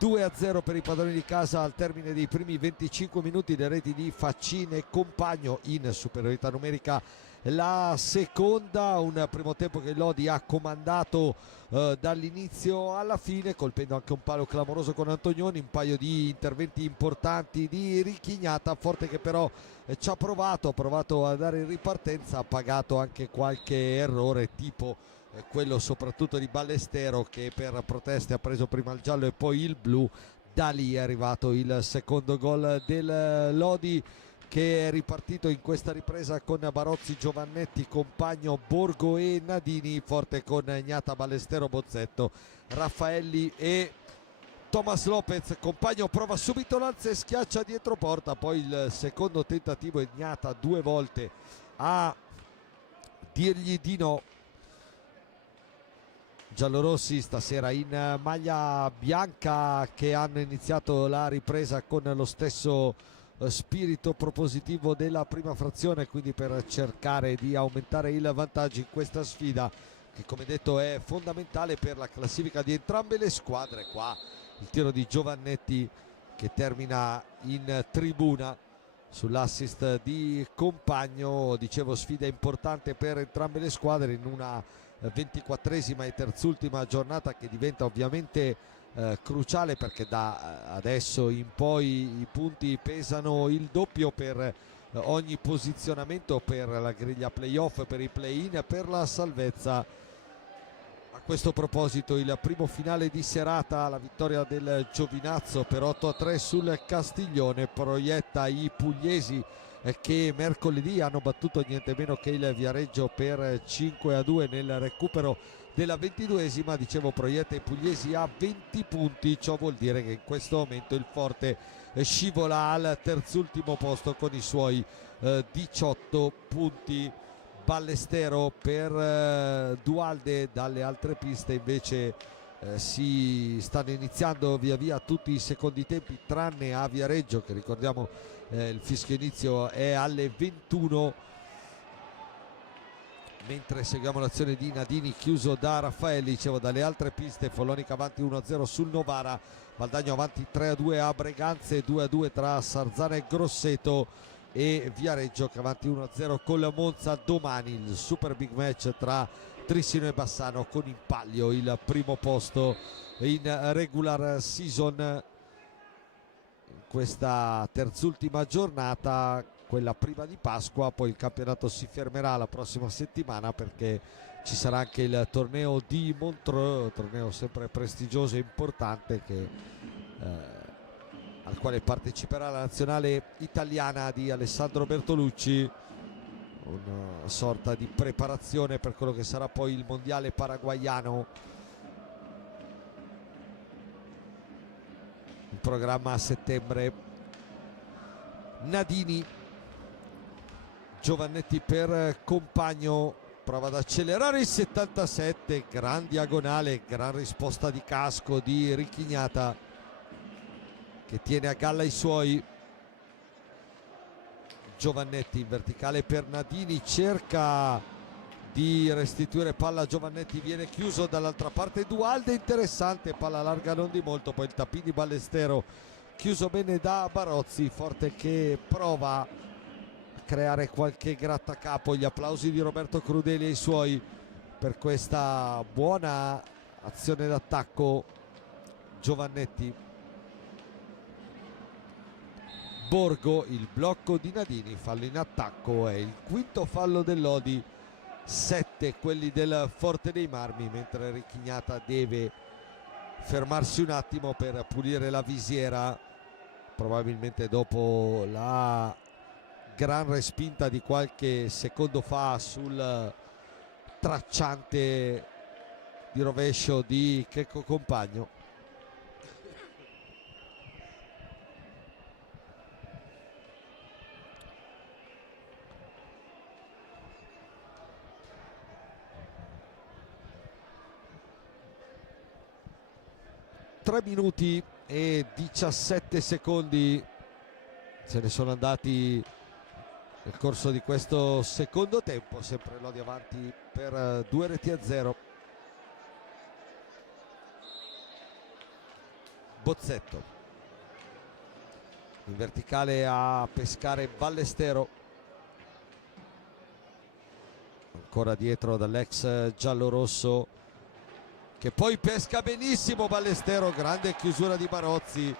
2-0 per i padroni di casa al termine dei primi 25 minuti. Le reti di Faccin e Compagno in superiorità numerica. La seconda, un primo tempo che Lodi ha comandato dall'inizio alla fine, colpendo anche un palo clamoroso con Antonioni, un paio di interventi importanti di Richignata. Forte che però ci ha provato a dare in ripartenza, ha pagato anche qualche errore, tipo quello soprattutto di Ballestero, che per proteste ha preso prima il giallo e poi il blu. Da lì è arrivato il secondo gol del Lodi, che è ripartito in questa ripresa con Barozzi, Giovannetti, Compagno, Borgo e Nadini. Forte con Gnata, Ballestero, Bozzetto, Raffaelli e Thomas Lopez. Compagno prova subito l'alza e schiaccia dietro porta, poi il secondo tentativo e Gnata due volte a dirgli di no. Giallorossi stasera in maglia bianca, che hanno iniziato la ripresa con lo stesso spirito propositivo della prima frazione, quindi per cercare di aumentare il vantaggio in questa sfida che, come detto, è fondamentale per la classifica di entrambe le squadre. Qua il tiro di Giovannetti che termina in tribuna sull'assist di Compagno. Dicevo, sfida importante per entrambe le squadre in una 24esima e terzultima giornata che diventa ovviamente cruciale, perché da adesso in poi i punti pesano il doppio per ogni posizionamento, per la griglia playoff, per i play-in, per la salvezza. A questo proposito il primo finale di serata, la vittoria del Giovinazzo per 8-3 sul Castiglione, proietta i pugliesi che mercoledì hanno battuto niente meno che il Viareggio per 5-2 nel recupero della 22esima. Dicevo, proietta i pugliesi a 20 punti, ciò vuol dire che in questo momento il Forte scivola al terzultimo posto con i suoi 18 punti. Ballestero per Dualde. Dalle altre piste invece si stanno iniziando via via tutti i secondi tempi, tranne a Viareggio, che ricordiamo il fischio inizio è alle 21, mentre seguiamo l'azione di Nadini chiuso da Raffaelli. Dicevo, dalle altre piste Follonica avanti 1-0 sul Novara, Valdagno avanti 3-2 a Breganze, 2-2 tra Sarzana e Grosseto, e Viareggio che avanti 1-0 col Monza. Domani il super big match tra Trissino e Bassano, con in palio il primo posto in regular season. Questa terzultima giornata, quella prima di Pasqua, poi il campionato si fermerà la prossima settimana, perché ci sarà anche il torneo di Montreux, torneo sempre prestigioso e importante al quale parteciperà la nazionale italiana di Alessandro Bertolucci, una sorta di preparazione per quello che sarà poi il mondiale paraguaiano, in programma a settembre. Nadini, Giovannetti per Compagno, prova ad accelerare il 77, gran diagonale, gran risposta di casco di Richignata, che tiene a galla i suoi. Giovannetti in verticale per Nadini, cerca di restituire palla a Giovannetti, viene chiuso dall'altra parte Dualde, interessante, palla larga non di molto, poi il tappin di Ballestero chiuso bene da Barozzi. Forte che prova a creare qualche grattacapo. Gli applausi di Roberto Crudeli ai suoi per questa buona azione d'attacco. Giovannetti, Borgo, il blocco di Nadini, fallo in attacco, è il quinto fallo del Lodi, 7 quelli del Forte dei Marmi, mentre Richignata deve fermarsi un attimo per pulire la visiera, probabilmente dopo la gran respinta di qualche secondo fa sul tracciante di rovescio di Checco Compagno. Tre minuti e 17 secondi, se ne sono andati nel corso di questo secondo tempo. Sempre Lodi avanti per 2-0. Bozzetto in verticale a pescare Ballestero, ancora dietro dall'ex giallorosso, che poi pesca benissimo Ballestero. Grande chiusura di Barozzi,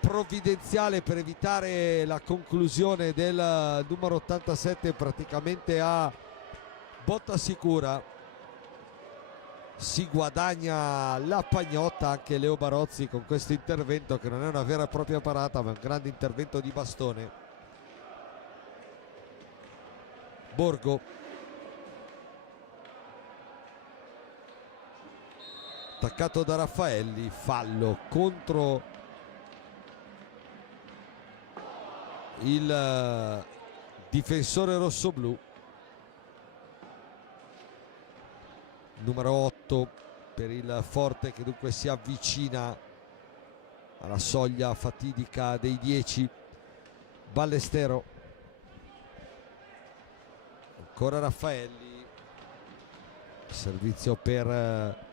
provvidenziale per evitare la conclusione del numero 87 praticamente a botta sicura. Si guadagna la pagnotta anche Leo Barozzi con questo intervento, che non è una vera e propria parata ma un grande intervento di bastone. Borgo, attaccato da Raffaelli, fallo contro il difensore rossoblù, numero 8 per il Forte, che dunque si avvicina alla soglia fatidica dei 10. Ballestero, ancora Raffaelli, servizio per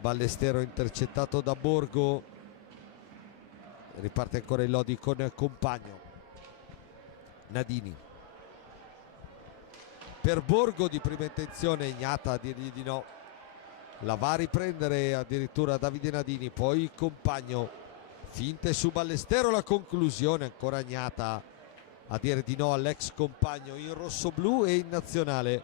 Ballestero intercettato da Borgo, riparte ancora il Lodi con Compagno. Nadini per Borgo, di prima intenzione Ignata a dirgli di no, la va a riprendere addirittura Davide Nadini, poi Compagno, finte su Ballestero, la conclusione ancora Ignata a dire di no all'ex compagno in rossoblù e in nazionale.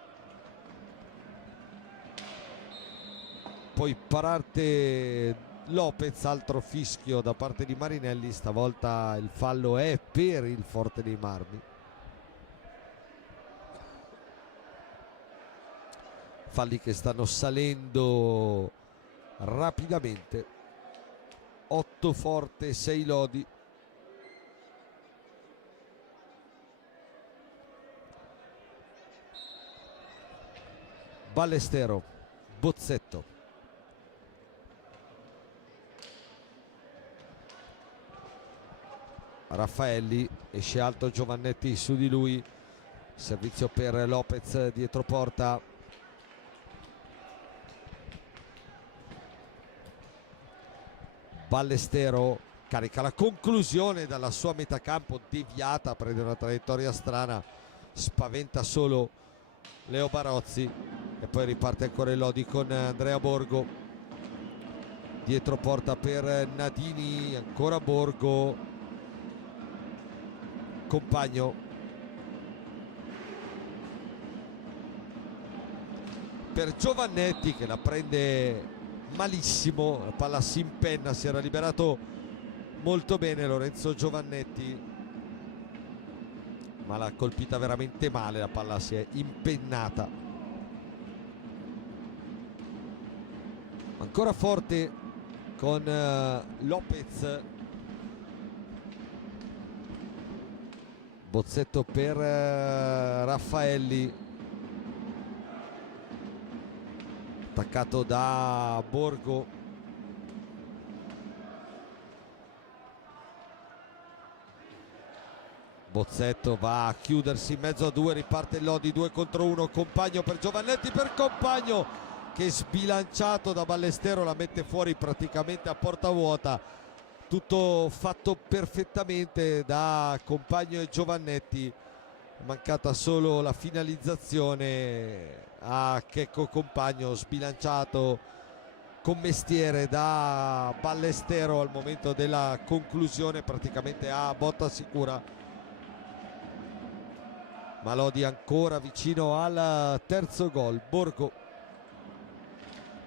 Poi parte Lopez, altro fischio da parte di Marinelli, stavolta il fallo è per il Forte dei Marmi. Falli che stanno salendo rapidamente, 8 Forte, 6 Lodi. Ballestero, Bozzetto, Raffaelli, esce alto Giovannetti su di lui, servizio per Lopez dietro porta. Ballestero carica la conclusione dalla sua metà campo, deviata, prende una traiettoria strana, spaventa solo Leo Barozzi, e poi riparte ancora il Lodi con Andrea Borgo, dietro porta per Nadini, ancora Borgo, Compagno, per Giovannetti che la prende malissimo, la palla si impenna, si era liberato molto bene Lorenzo Giovannetti, ma l'ha colpita veramente male, la palla si è impennata. Ancora Forte con Lopez, Bozzetto per Raffaelli, attaccato da Borgo, Bozzetto va a chiudersi in mezzo a due, riparte il Lodi 2 contro 1, Compagno per Giovannetti, per Compagno che sbilanciato da Ballestero la mette fuori praticamente a porta vuota. Tutto fatto perfettamente da Compagno e Giovannetti, mancata solo la finalizzazione a Checco Compagno, sbilanciato con mestiere da Ballestero al momento della conclusione, praticamente a botta sicura. Ma Lodi ancora vicino al terzo gol. Borgo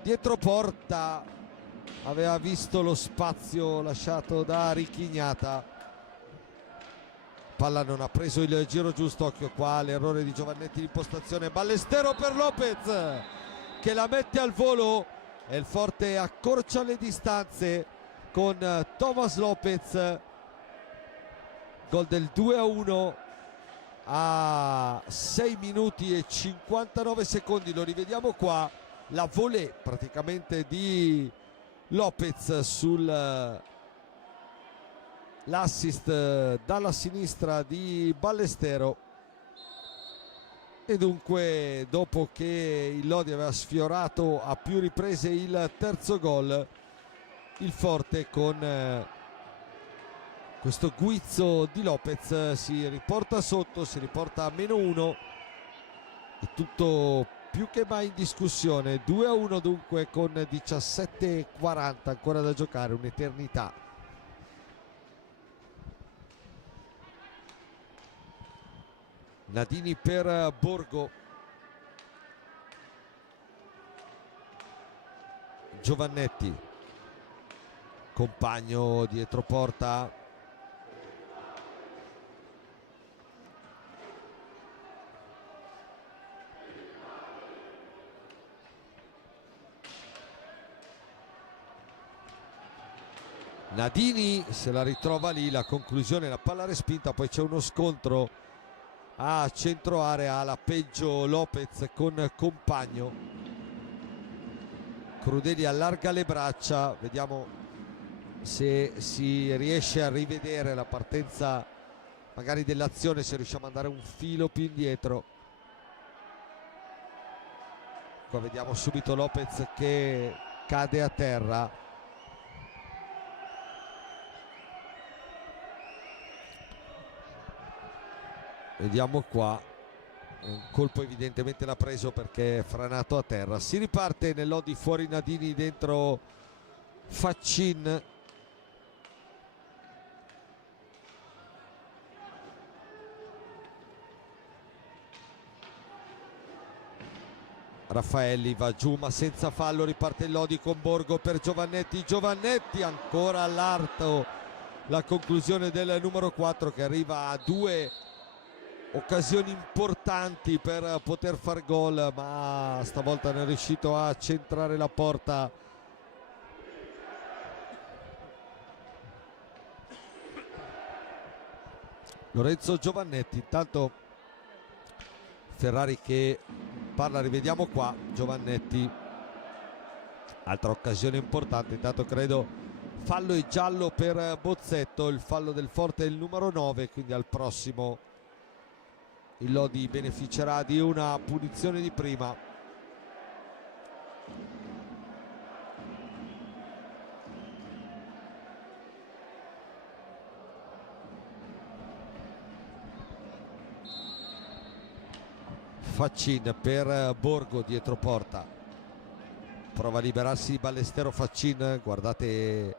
dietro porta, aveva visto lo spazio lasciato da Richignata, palla non ha preso il giro giusto, occhio qua l'errore di Giovannetti di impostazione. Ballestero per Lopez che la mette al volo e il Forte accorcia le distanze con Thomas Lopez. Gol del 2-1 a 6 minuti e 59 secondi, lo rivediamo qua, la volée praticamente di Lopez sul l'assist dalla sinistra di Ballestero. E dunque, dopo che il Lodi aveva sfiorato a più riprese il terzo gol, il Forte con questo guizzo di Lopez si riporta sotto, si riporta a -1, e tutto più che mai in discussione. 2-1 dunque con 17:40 ancora da giocare, un'eternità. Nadini per Borgo, Giovannetti, Compagno dietro porta, Nadini se la ritrova lì, la conclusione, la palla respinta, poi c'è uno scontro a centro area, la peggio Lopez con Compagno. Crudeli allarga le braccia, vediamo se si riesce a rivedere la partenza magari dell'azione, se riusciamo ad andare un filo più indietro. Qua vediamo subito Lopez che cade a terra. Vediamo qua, un colpo evidentemente l'ha preso perché è franato a terra. Si riparte nel Lodi, fuori Nadini, dentro Faccin. Raffaelli va giù ma senza fallo, riparte il Lodi con Borgo per Giovannetti. Giovannetti ancora all'arto, la conclusione del numero 4 che arriva a 2 occasioni importanti per poter far gol, ma stavolta non è riuscito a centrare la porta. Lorenzo Giovannetti, intanto Ferrari che parla, rivediamo qua Giovannetti, altra occasione importante. Intanto credo fallo e giallo per Bozzetto, il fallo del Forte è il numero 9, quindi al prossimo il Lodi beneficerà di una punizione di prima. Faccin per Borgo dietro porta, prova a liberarsi di Ballestero. Faccin, guardate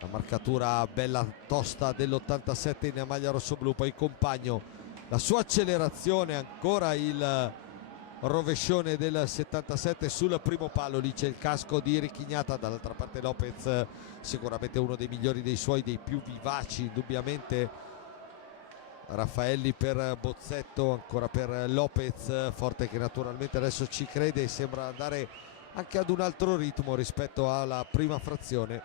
la marcatura bella tosta dell'87 in maglia rossoblu, poi Compagno, la sua accelerazione, ancora il rovescione del 77 sul primo palo, lì c'è il casco di Richignata. Dall'altra parte Lopez, sicuramente uno dei migliori dei suoi, dei più vivaci indubbiamente. Raffaelli per Bozzetto, ancora per Lopez. Forte che naturalmente adesso ci crede e sembra andare anche ad un altro ritmo rispetto alla prima frazione.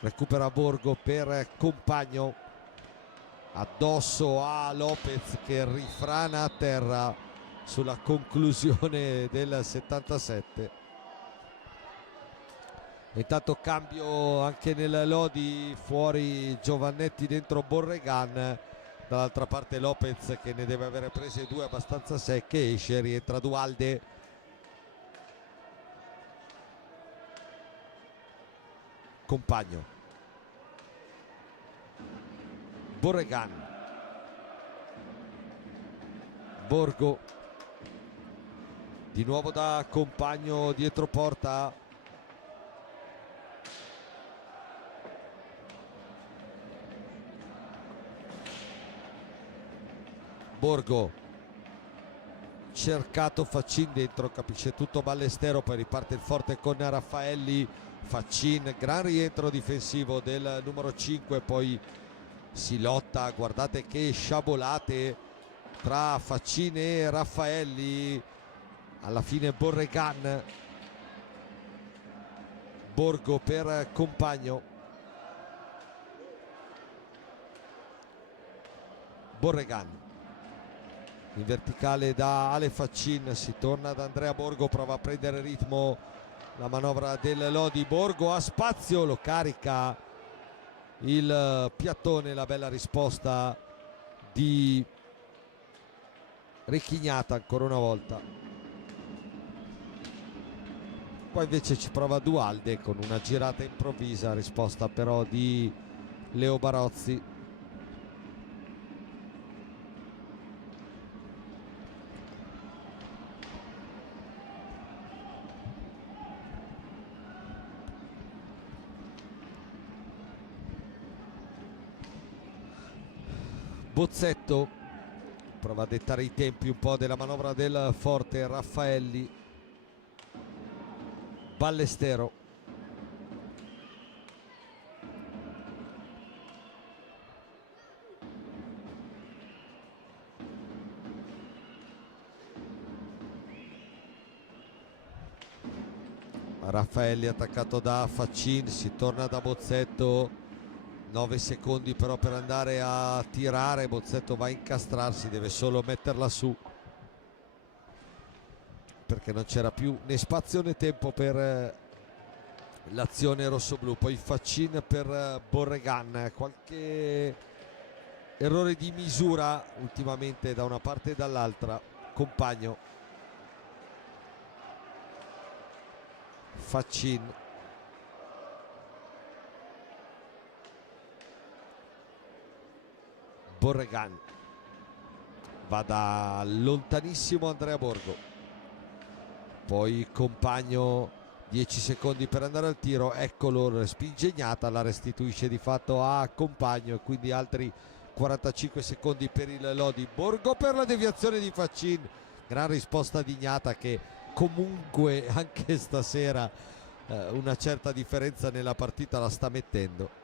Recupera Borgo per Compagno, addosso a Lopez che rifrana a terra sulla conclusione del 77. Intanto cambio anche nel Lodi, fuori Giovannetti, dentro Borregan. Dall'altra parte Lopez che ne deve avere prese 2 abbastanza secche, esce, rientra Dualde. Compagno, Borregan, Borgo, di nuovo da Compagno dietro porta. Borgo, cercato Faccin dentro, capisce tutto Ballestero, poi riparte il Forte con Raffaelli. Faccin, gran rientro difensivo del numero 5, poi si lotta, guardate che sciabolate tra Faccin e Raffaelli. Alla fine Borregan, Borgo per Compagno, Borregan in verticale da Ale Faccin, si torna da Andrea Borgo, prova a prendere ritmo la manovra del Lodi. Borgo ha spazio, lo carica il piattone, la bella risposta di Richignata ancora una volta. Poi invece ci prova Dualde con una girata improvvisa, risposta però di Leo Barozzi. Bozzetto prova a dettare i tempi un po' della manovra del Forte. Raffaelli, Ballestero, Raffaelli attaccato da Faccin, si torna da Bozzetto, 9 secondi però per andare a tirare. Bozzetto va a incastrarsi, deve solo metterla su perché non c'era più né spazio né tempo per l'azione rossoblù. Poi Faccin per Borregan, qualche errore di misura ultimamente da una parte e dall'altra. Compagno, Faccin, Borregan, va da lontanissimo Andrea Borgo, poi Compagno, 10 secondi per andare al tiro, eccolo, respinge Gnata, la restituisce di fatto a Compagno e quindi altri 45 secondi per il Lodi. Borgo per la deviazione di Faccin, gran risposta di Gnata che comunque anche stasera una certa differenza nella partita la sta mettendo.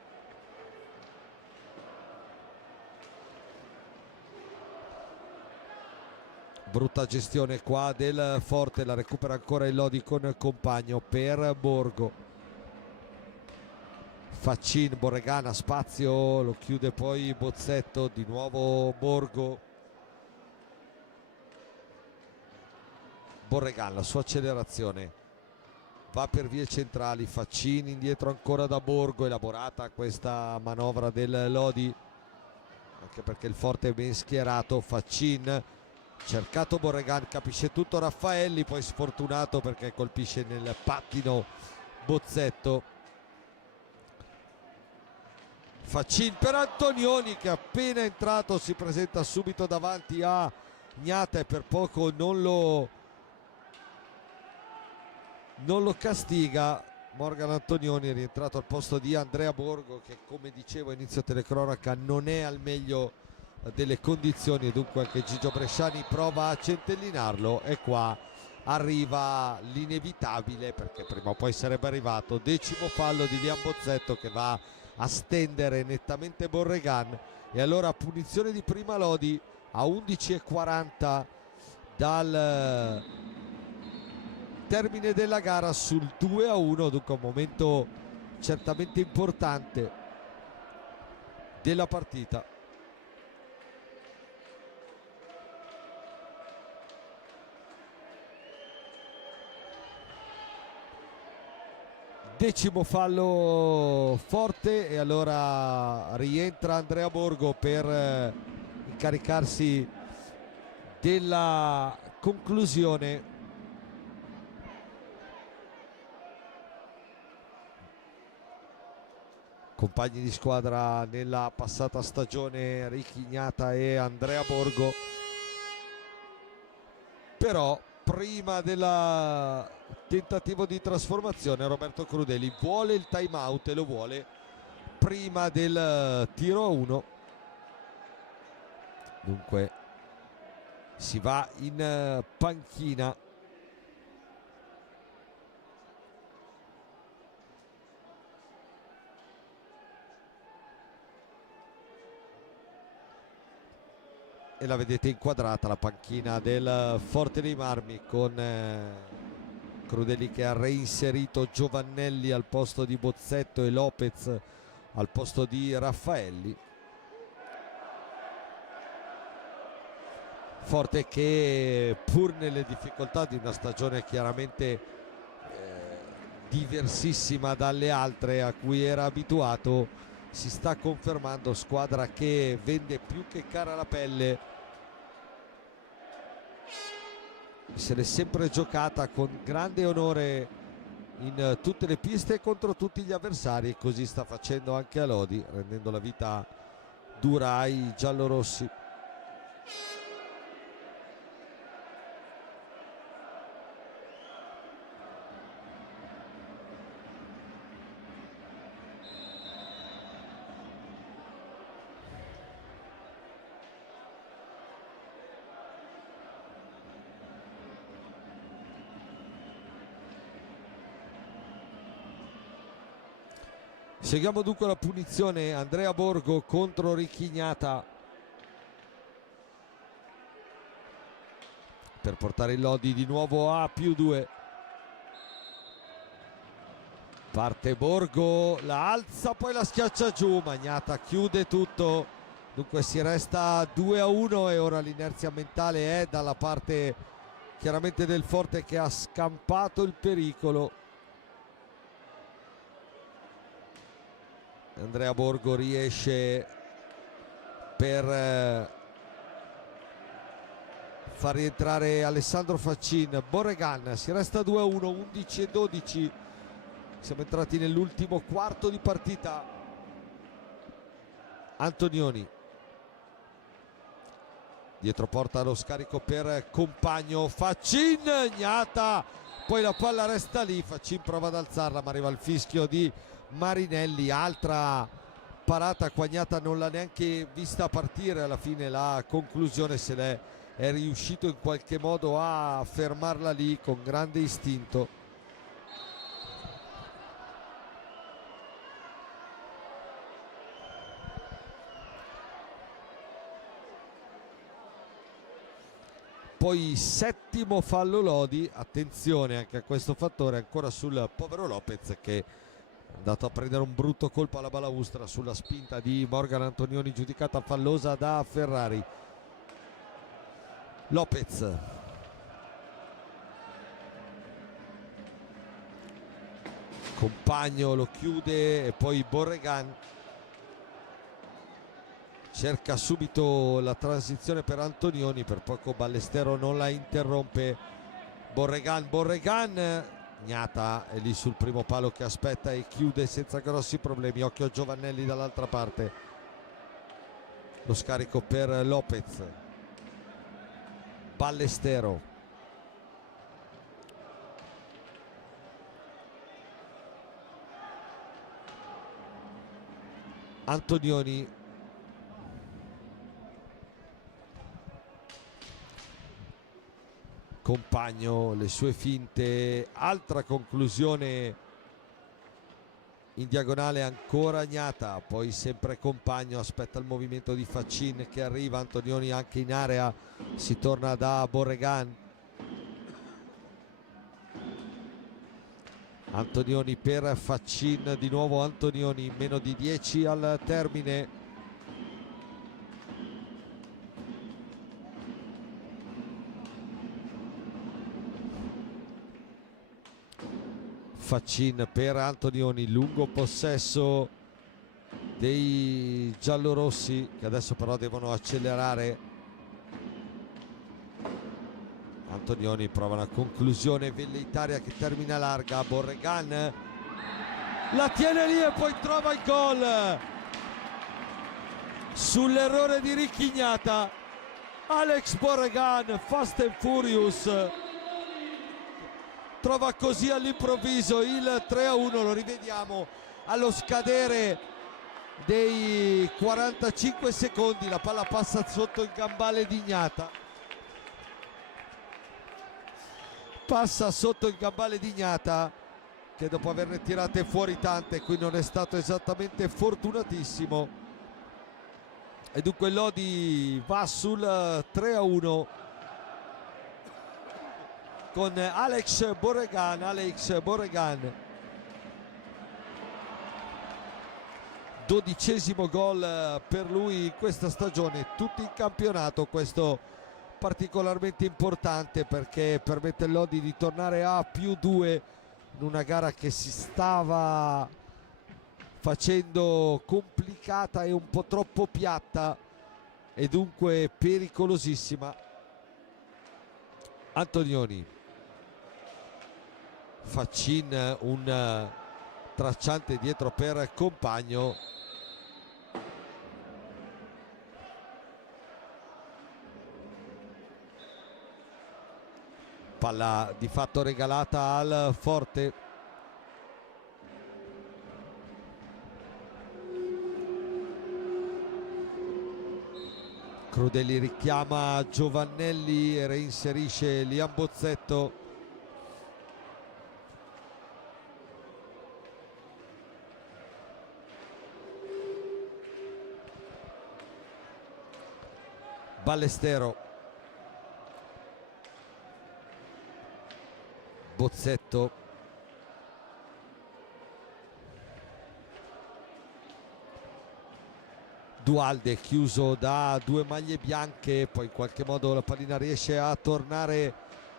Brutta gestione qua del Forte, la recupera ancora il Lodi con Compagno per Borgo. Faccin, Borregana, spazio, lo chiude poi Bozzetto, di nuovo Borgo. Borregan, la sua accelerazione, va per vie centrali. Faccin indietro ancora da Borgo, elaborata questa manovra del Lodi, anche perché il Forte è ben schierato. Faccin, cercato Borregan, capisce tutto Raffaelli, poi sfortunato perché colpisce nel pattino Bozzetto. Faccin per Antonioni che appena entrato si presenta subito davanti a Gnata e per poco non lo castiga. Morgan Antonioni è rientrato al posto di Andrea Borgo che, come dicevo a inizio telecronaca, non è al meglio delle condizioni e dunque anche Gigio Bresciani prova a centellinarlo e qua arriva l'inevitabile, perché prima o poi sarebbe arrivato. 10° fallo di Liam Bozzetto che va a stendere nettamente Borregan e allora punizione di prima Lodi a 11:40 dal termine della gara sul 2-1, dunque un momento certamente importante della partita. Decimo fallo Forte e allora rientra Andrea Borgo per incaricarsi della conclusione. Compagni di squadra nella passata stagione Richignata e Andrea Borgo, però prima del tentativo di trasformazione Roberto Crudeli vuole il time out e lo vuole prima del tiro a 1, dunque si va in panchina. E la vedete inquadrata la panchina del Forte dei Marmi con Crudeli che ha reinserito Giovannelli al posto di Bozzetto e Lopez al posto di Raffaelli. Forte che, pur nelle difficoltà di una stagione chiaramente diversissima dalle altre a cui era abituato, si sta confermando squadra che vende più che cara la pelle se l'è sempre giocata con grande onore in tutte le piste e contro tutti gli avversari, e così sta facendo anche a Lodi, rendendo la vita dura ai giallorossi. Seguiamo dunque la punizione. Andrea Borgo contro Ricchignata per portare il Lodi di nuovo a +2. Parte Borgo, la alza, poi la schiaccia giù. Magnata chiude tutto. Dunque si resta 2-1 e ora l'inerzia mentale è dalla parte chiaramente del Forte, che ha scampato il pericolo. Andrea Borgo riesce per far rientrare Alessandro Faccin. Borregan, si resta 2-1, 11-12. Siamo entrati nell'ultimo quarto di partita. Antonioni dietro porta lo scarico per Compagno. Faccin, Gnata, poi la palla resta lì. Faccin prova ad alzarla ma arriva il fischio di Marinelli. Altra parata, Gnata non l'ha neanche vista partire. Alla fine la conclusione se l'è è riuscito in qualche modo a fermarla lì con grande istinto. Poi settimo fallo Lodi, attenzione anche a questo fattore, ancora sul povero Lopez, che è andato a prendere un brutto colpo alla balaustra sulla spinta di Morgan Antonioni, giudicata fallosa da Ferrari. Lopez, Compagno lo chiude e poi Borregan cerca subito la transizione per Antonioni, per poco Ballestero non la interrompe. Borregan, Gnata è lì sul primo palo che aspetta e chiude senza grossi problemi. Occhio a Giovannelli dall'altra parte. Lo scarico per Lopez. Ballestero. Antonioni. Compagno, le sue finte, altra conclusione in diagonale, ancora Gnata, poi sempre Compagno, aspetta il movimento di Faccin che arriva. Antonioni anche in area, si torna da Borregan. Antonioni per Faccin, di nuovo Antonioni, meno di 10 al termine. Faccin per Antonioni, lungo possesso dei giallorossi, che adesso però devono accelerare. Antonioni prova una conclusione velleitaria che termina larga. Borregan la tiene lì e poi trova il gol sull'errore di Ricchignata. Alex Borregan, fast and furious, trova così all'improvviso il 3-1. Lo rivediamo allo scadere dei 45 secondi. La palla passa sotto il gambale di Gnata. Passa sotto il gambale di Gnata, che dopo averne tirate fuori tante qui non è stato esattamente fortunatissimo. E dunque Lodi va sul 3-1 con Alex Borregan. 12° gol per lui in questa stagione, tutti in campionato. Questo particolarmente importante perché permette a Lodi di tornare a +2 in una gara che si stava facendo complicata e un po' troppo piatta e dunque pericolosissima. Antonioni, Faccin, un tracciante dietro per Compagno. Palla di fatto regalata al Forte. Crudelli richiama Giovannelli e reinserisce Liam Bozzetto. Ballestero, Bozzetto, Dualde chiuso da due maglie bianche, poi in qualche modo la pallina riesce a tornare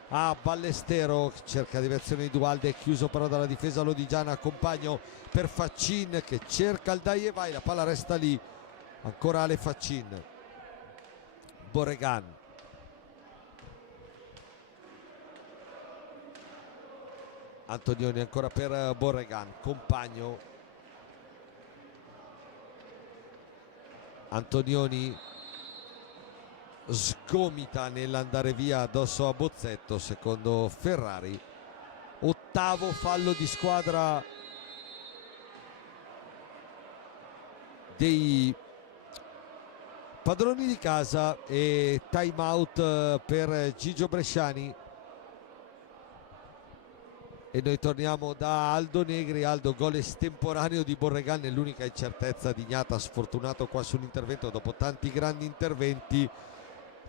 a Ballestero, cerca deviazione di Dualde, chiuso però dalla difesa lodigiana. Compagno per Faccin che cerca il dai e vai, la palla resta lì, ancora Ale Faccin. Borregan, Antonioni ancora per Borregan, Compagno, Antonioni sgomita nell'andare via addosso a Bozzetto, secondo Ferrari. Ottavo fallo di squadra dei padroni di casa e time out per Gigio Bresciani. E noi torniamo da Aldo Negri. Aldo, gol estemporaneo di Borregan, è l'unica incertezza di Ignata, sfortunato qua sull'intervento dopo tanti grandi interventi.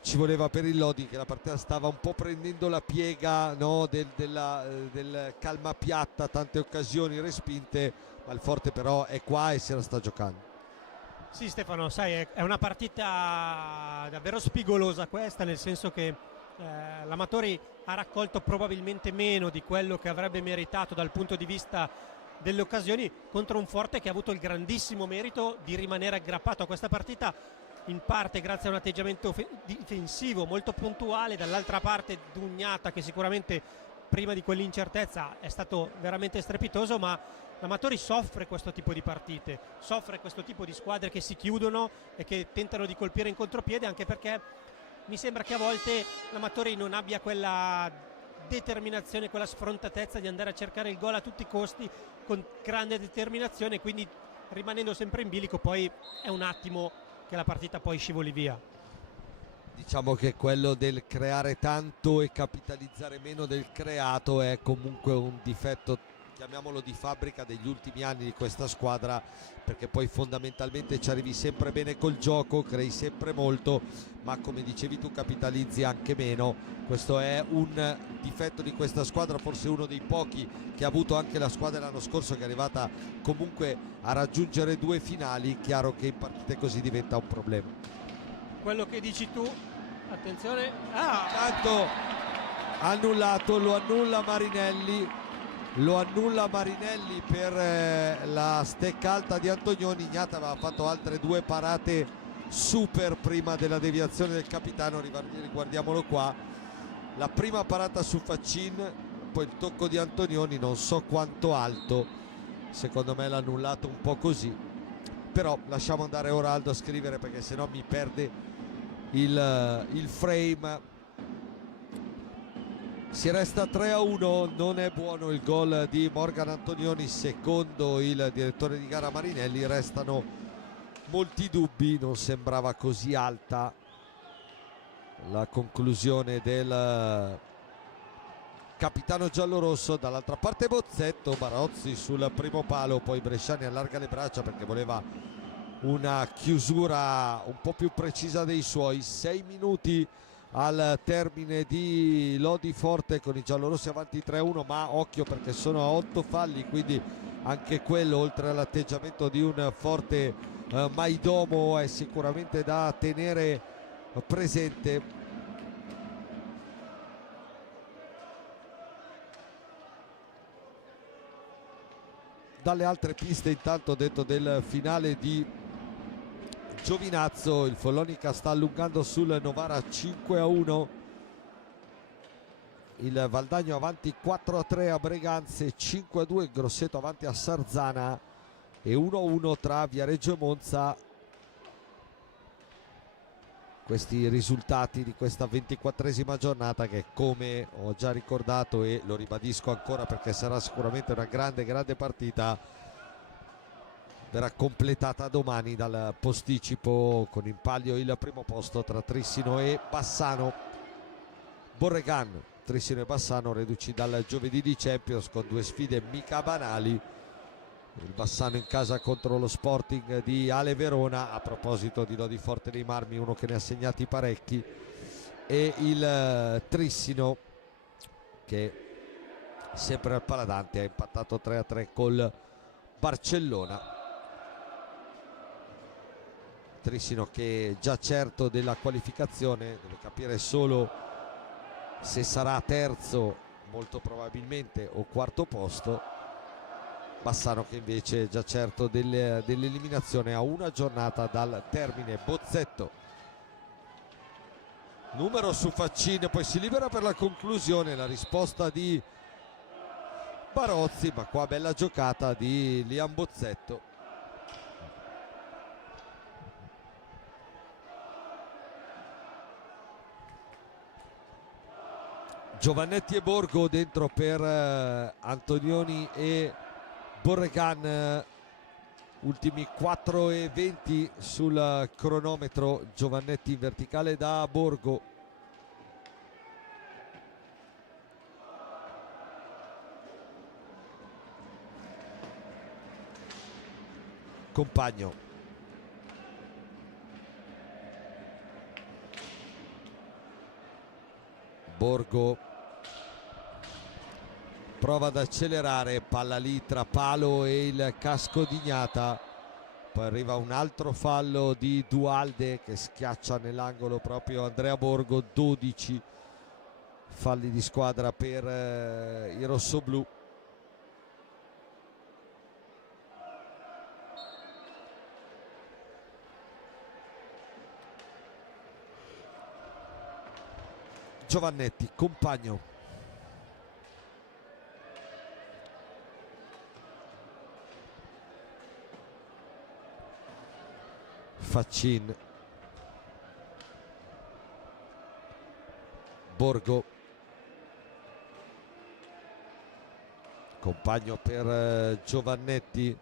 Ci voleva per il Lodi, che la partita stava un po' prendendo la piega, no, del calma piatta, tante occasioni respinte, ma il Forte però è qua e se la sta giocando. Sì Stefano, sai, è una partita davvero spigolosa questa, nel senso che l'Amatori ha raccolto probabilmente meno di quello che avrebbe meritato dal punto di vista delle occasioni, contro un Forte che ha avuto il grandissimo merito di rimanere aggrappato a questa partita, in parte grazie a un atteggiamento difensivo molto puntuale, dall'altra parte Dugnata che sicuramente prima di quell'incertezza è stato veramente strepitoso, ma l'Amatori soffre questo tipo di partite, soffre questo tipo di squadre che si chiudono e che tentano di colpire in contropiede, anche perché mi sembra che a volte l'Amatori non abbia quella determinazione, quella sfrontatezza di andare a cercare il gol a tutti i costi con grande determinazione, quindi rimanendo sempre in bilico poi è un attimo che la partita poi scivoli via. Diciamo che quello del creare tanto e capitalizzare meno del creato è comunque un difetto, chiamiamolo di fabbrica, degli ultimi anni di questa squadra, perché poi fondamentalmente ci arrivi sempre bene col gioco, crei sempre molto, ma come dicevi tu capitalizzi anche meno. Questo è un difetto di questa squadra, forse uno dei pochi che ha avuto anche la squadra l'anno scorso, che è arrivata comunque a raggiungere due finali. Chiaro che in partite così diventa un problema. Quello che dici tu, attenzione, tanto annullato, lo annulla Marinelli. Lo annulla Marinelli per la stecca alta di Antonioni. Ignata aveva fatto altre due parate super prima della deviazione del capitano. Riguardiamolo qua, la prima parata su Faccin, poi il tocco di Antonioni, non so quanto alto, secondo me l'ha annullato un po' così, però lasciamo andare ora Aldo a scrivere, perché sennò mi perde il frame. Si resta 3-1, non è buono il gol di Morgan Antonioni, secondo il direttore di gara Marinelli. Restano molti dubbi, non sembrava così alta la conclusione del capitano giallorosso. Dall'altra parte Bozzetto, Barozzi sul primo palo, poi Bresciani allarga le braccia perché voleva una chiusura un po' più precisa dei suoi. 6 minuti al termine di Lodi Forte con i giallorossi avanti 3-1, ma occhio perché sono a 8 falli, quindi anche quello, oltre all'atteggiamento di un Forte Maidomo, è sicuramente da tenere presente. Dalle altre piste intanto, detto del finale di Giovinazzo, il Follonica sta allungando sul Novara 5-1. il Valdagno avanti 4-3 a Breganze, 5-2 il Grosseto avanti a Sarzana e 1-1 tra Viareggio e Monza. Questi risultati di questa 24esima giornata che, come ho già ricordato e lo ribadisco ancora perché sarà sicuramente una grande partita, verrà completata domani dal posticipo con in palio il primo posto tra Trissino e Bassano. Borregan, Trissino e Bassano reduci dal giovedì di Champions con due sfide mica banali. Il Bassano in casa contro lo Sporting di Ale Verona, a proposito di Lodi Forte dei Marmi, uno che ne ha segnati parecchi, e il Trissino che sempre al Paladante ha impattato 3-3 col Barcellona. Trissino che è già certo della qualificazione, deve capire solo se sarà terzo, molto probabilmente, o quarto posto. Bassano che invece è già certo dell'eliminazione a una giornata dal termine. Bozzetto, numero su Faccin, poi si libera per la conclusione, la risposta di Barozzi, ma qua bella giocata di Liam Bozzetto. Giovannetti e Borgo dentro per Antonioni e Borregan, ultimi 4:20 sul cronometro. Giovannetti in verticale da Borgo, Compagno, Borgo prova ad accelerare, palla lì tra palo e il casco di Gnata, poi arriva un altro fallo di Dualde che schiaccia nell'angolo proprio Andrea Borgo. 12 falli di squadra per i rossoblù. Giovannetti, Compagno, Faccin, Borgo, Compagno per Giovannetti,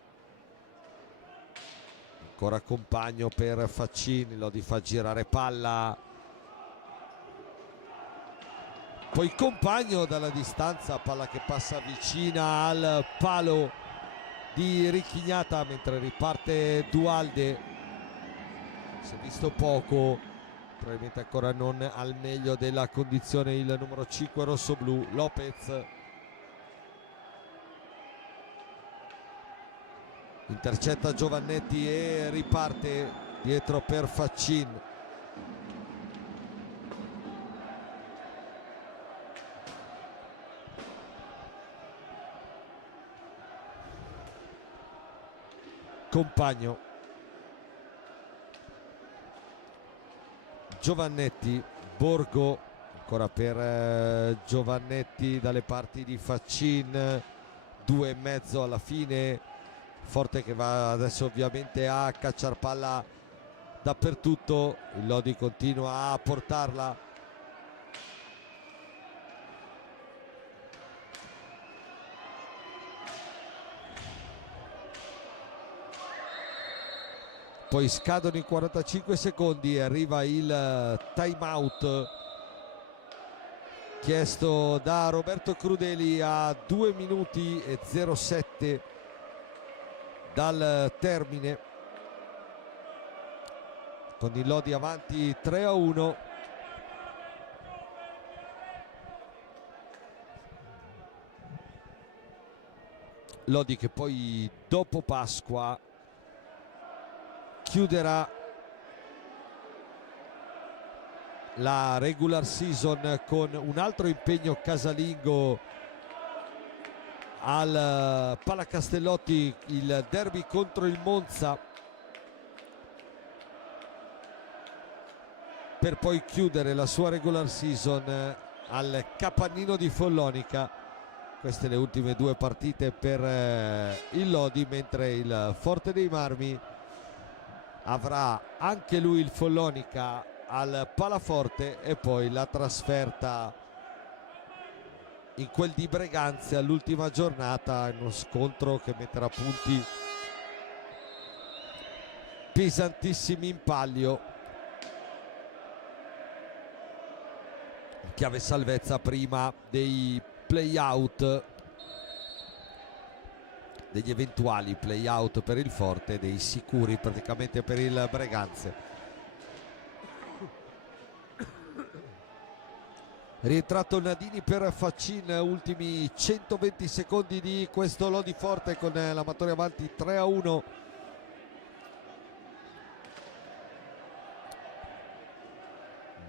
ancora Compagno per Faccin, Lodi fa girare palla, poi Compagno dalla distanza, palla che passa vicina al palo di Ricchignata, mentre riparte Dualde. Si è visto poco, probabilmente ancora non al meglio della condizione il numero 5 rossoblù. Lopez intercetta Giovannetti e riparte dietro per Faccin. Compagno, Giovannetti, Borgo, ancora per Giovannetti dalle parti di Faccin, 2,5 alla fine. Forte che va adesso ovviamente a cacciar palla dappertutto, il Lodi continua a portarla. Poi scadono i 45 secondi e arriva il time out chiesto da Roberto Crudeli a 2 minuti e 07 dal termine, con il Lodi avanti 3-1. Lodi che poi dopo Pasqua chiuderà la regular season con un altro impegno casalingo al Palacastellotti, il derby contro il Monza, per poi chiudere la sua regular season al capannino di Follonica. Queste le ultime 2 partite per il Lodi, mentre il Forte dei Marmi avrà anche lui il Follonica al Palaforte e poi la trasferta in quel di Breganze all'ultima giornata, in uno scontro che metterà punti pesantissimi in palio. Chiave salvezza prima dei play-out, degli eventuali play-out per il Forte, dei sicuri praticamente per il Breganze. Rientrato Nadini per Faccin, ultimi 120 secondi di questo Lodi Forte con l'Amatori avanti 3-1.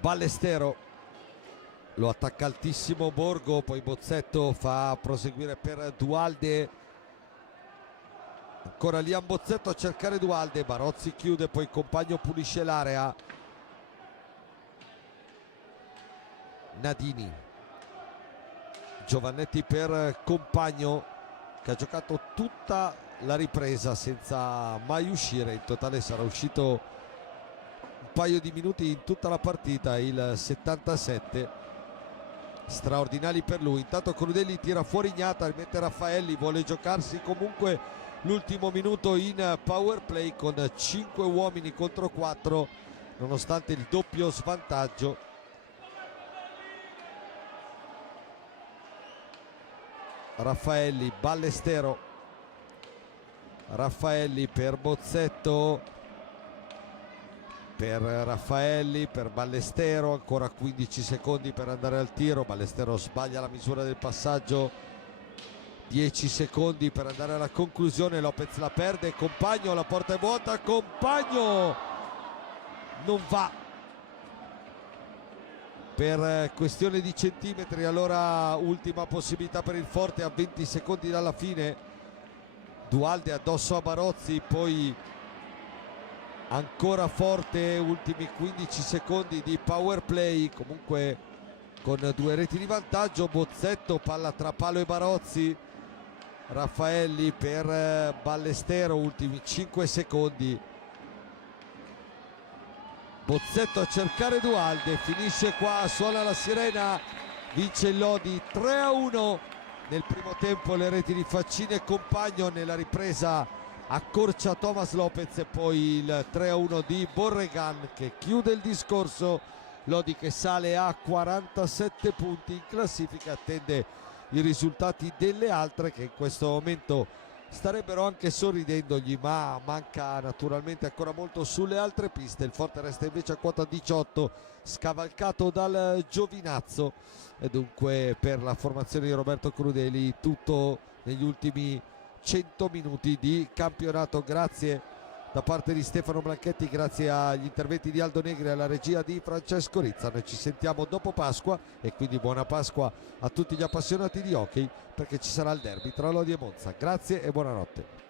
Ballestero lo attacca altissimo Borgo, poi Bozzetto fa proseguire per Dualde, ancora Liam Bozzetto a cercare Dualde, Barozzi chiude, poi Compagno pulisce l'area, Nadini, Giovannetti per Compagno che ha giocato tutta la ripresa senza mai uscire, in totale sarà uscito un paio di minuti in tutta la partita, il 77. Straordinari per lui. Intanto Crudelli tira fuori Ignata, rimette Raffaelli, vuole giocarsi comunque l'ultimo minuto in power play con 5 uomini contro 4 nonostante il doppio svantaggio. Raffaelli, Ballestero, Raffaelli per Bozzetto, per Raffaelli, per Ballestero, ancora 15 secondi per andare al tiro, Ballestero sbaglia la misura del passaggio, 10 secondi per andare alla conclusione, Lopez la perde, Compagno, la porta è vuota, Compagno non va per questione di centimetri, allora ultima possibilità per il Forte a 20 secondi dalla fine, Dualde addosso a Barozzi, poi ancora Forte, ultimi 15 secondi di power play, comunque con 2 reti di vantaggio. Bozzetto, palla tra Palo e Barozzi, Raffaelli per Ballestero, ultimi 5 secondi, Bozzetto a cercare Dualde, finisce qua, suona la sirena, vince il Lodi 3-1 nel primo tempo, le reti di Faccini e Compagno, nella ripresa accorcia Thomas Lopez e poi il 3-1 di Borregan che chiude il discorso. Lodi che sale a 47 punti in classifica, attende i risultati delle altre che in questo momento starebbero anche sorridendogli, ma manca naturalmente ancora molto sulle altre piste. Il Forte resta invece a quota 18, scavalcato dal Giovinazzo, e dunque per la formazione di Roberto Crudeli tutto negli ultimi 100 minuti di campionato. Grazie da parte di Stefano Blanchetti, grazie agli interventi di Aldo Negri e alla regia di Francesco Rizza. Noi ci sentiamo dopo Pasqua e quindi buona Pasqua a tutti gli appassionati di hockey, perché ci sarà il derby tra Lodi e Monza. Grazie e buonanotte.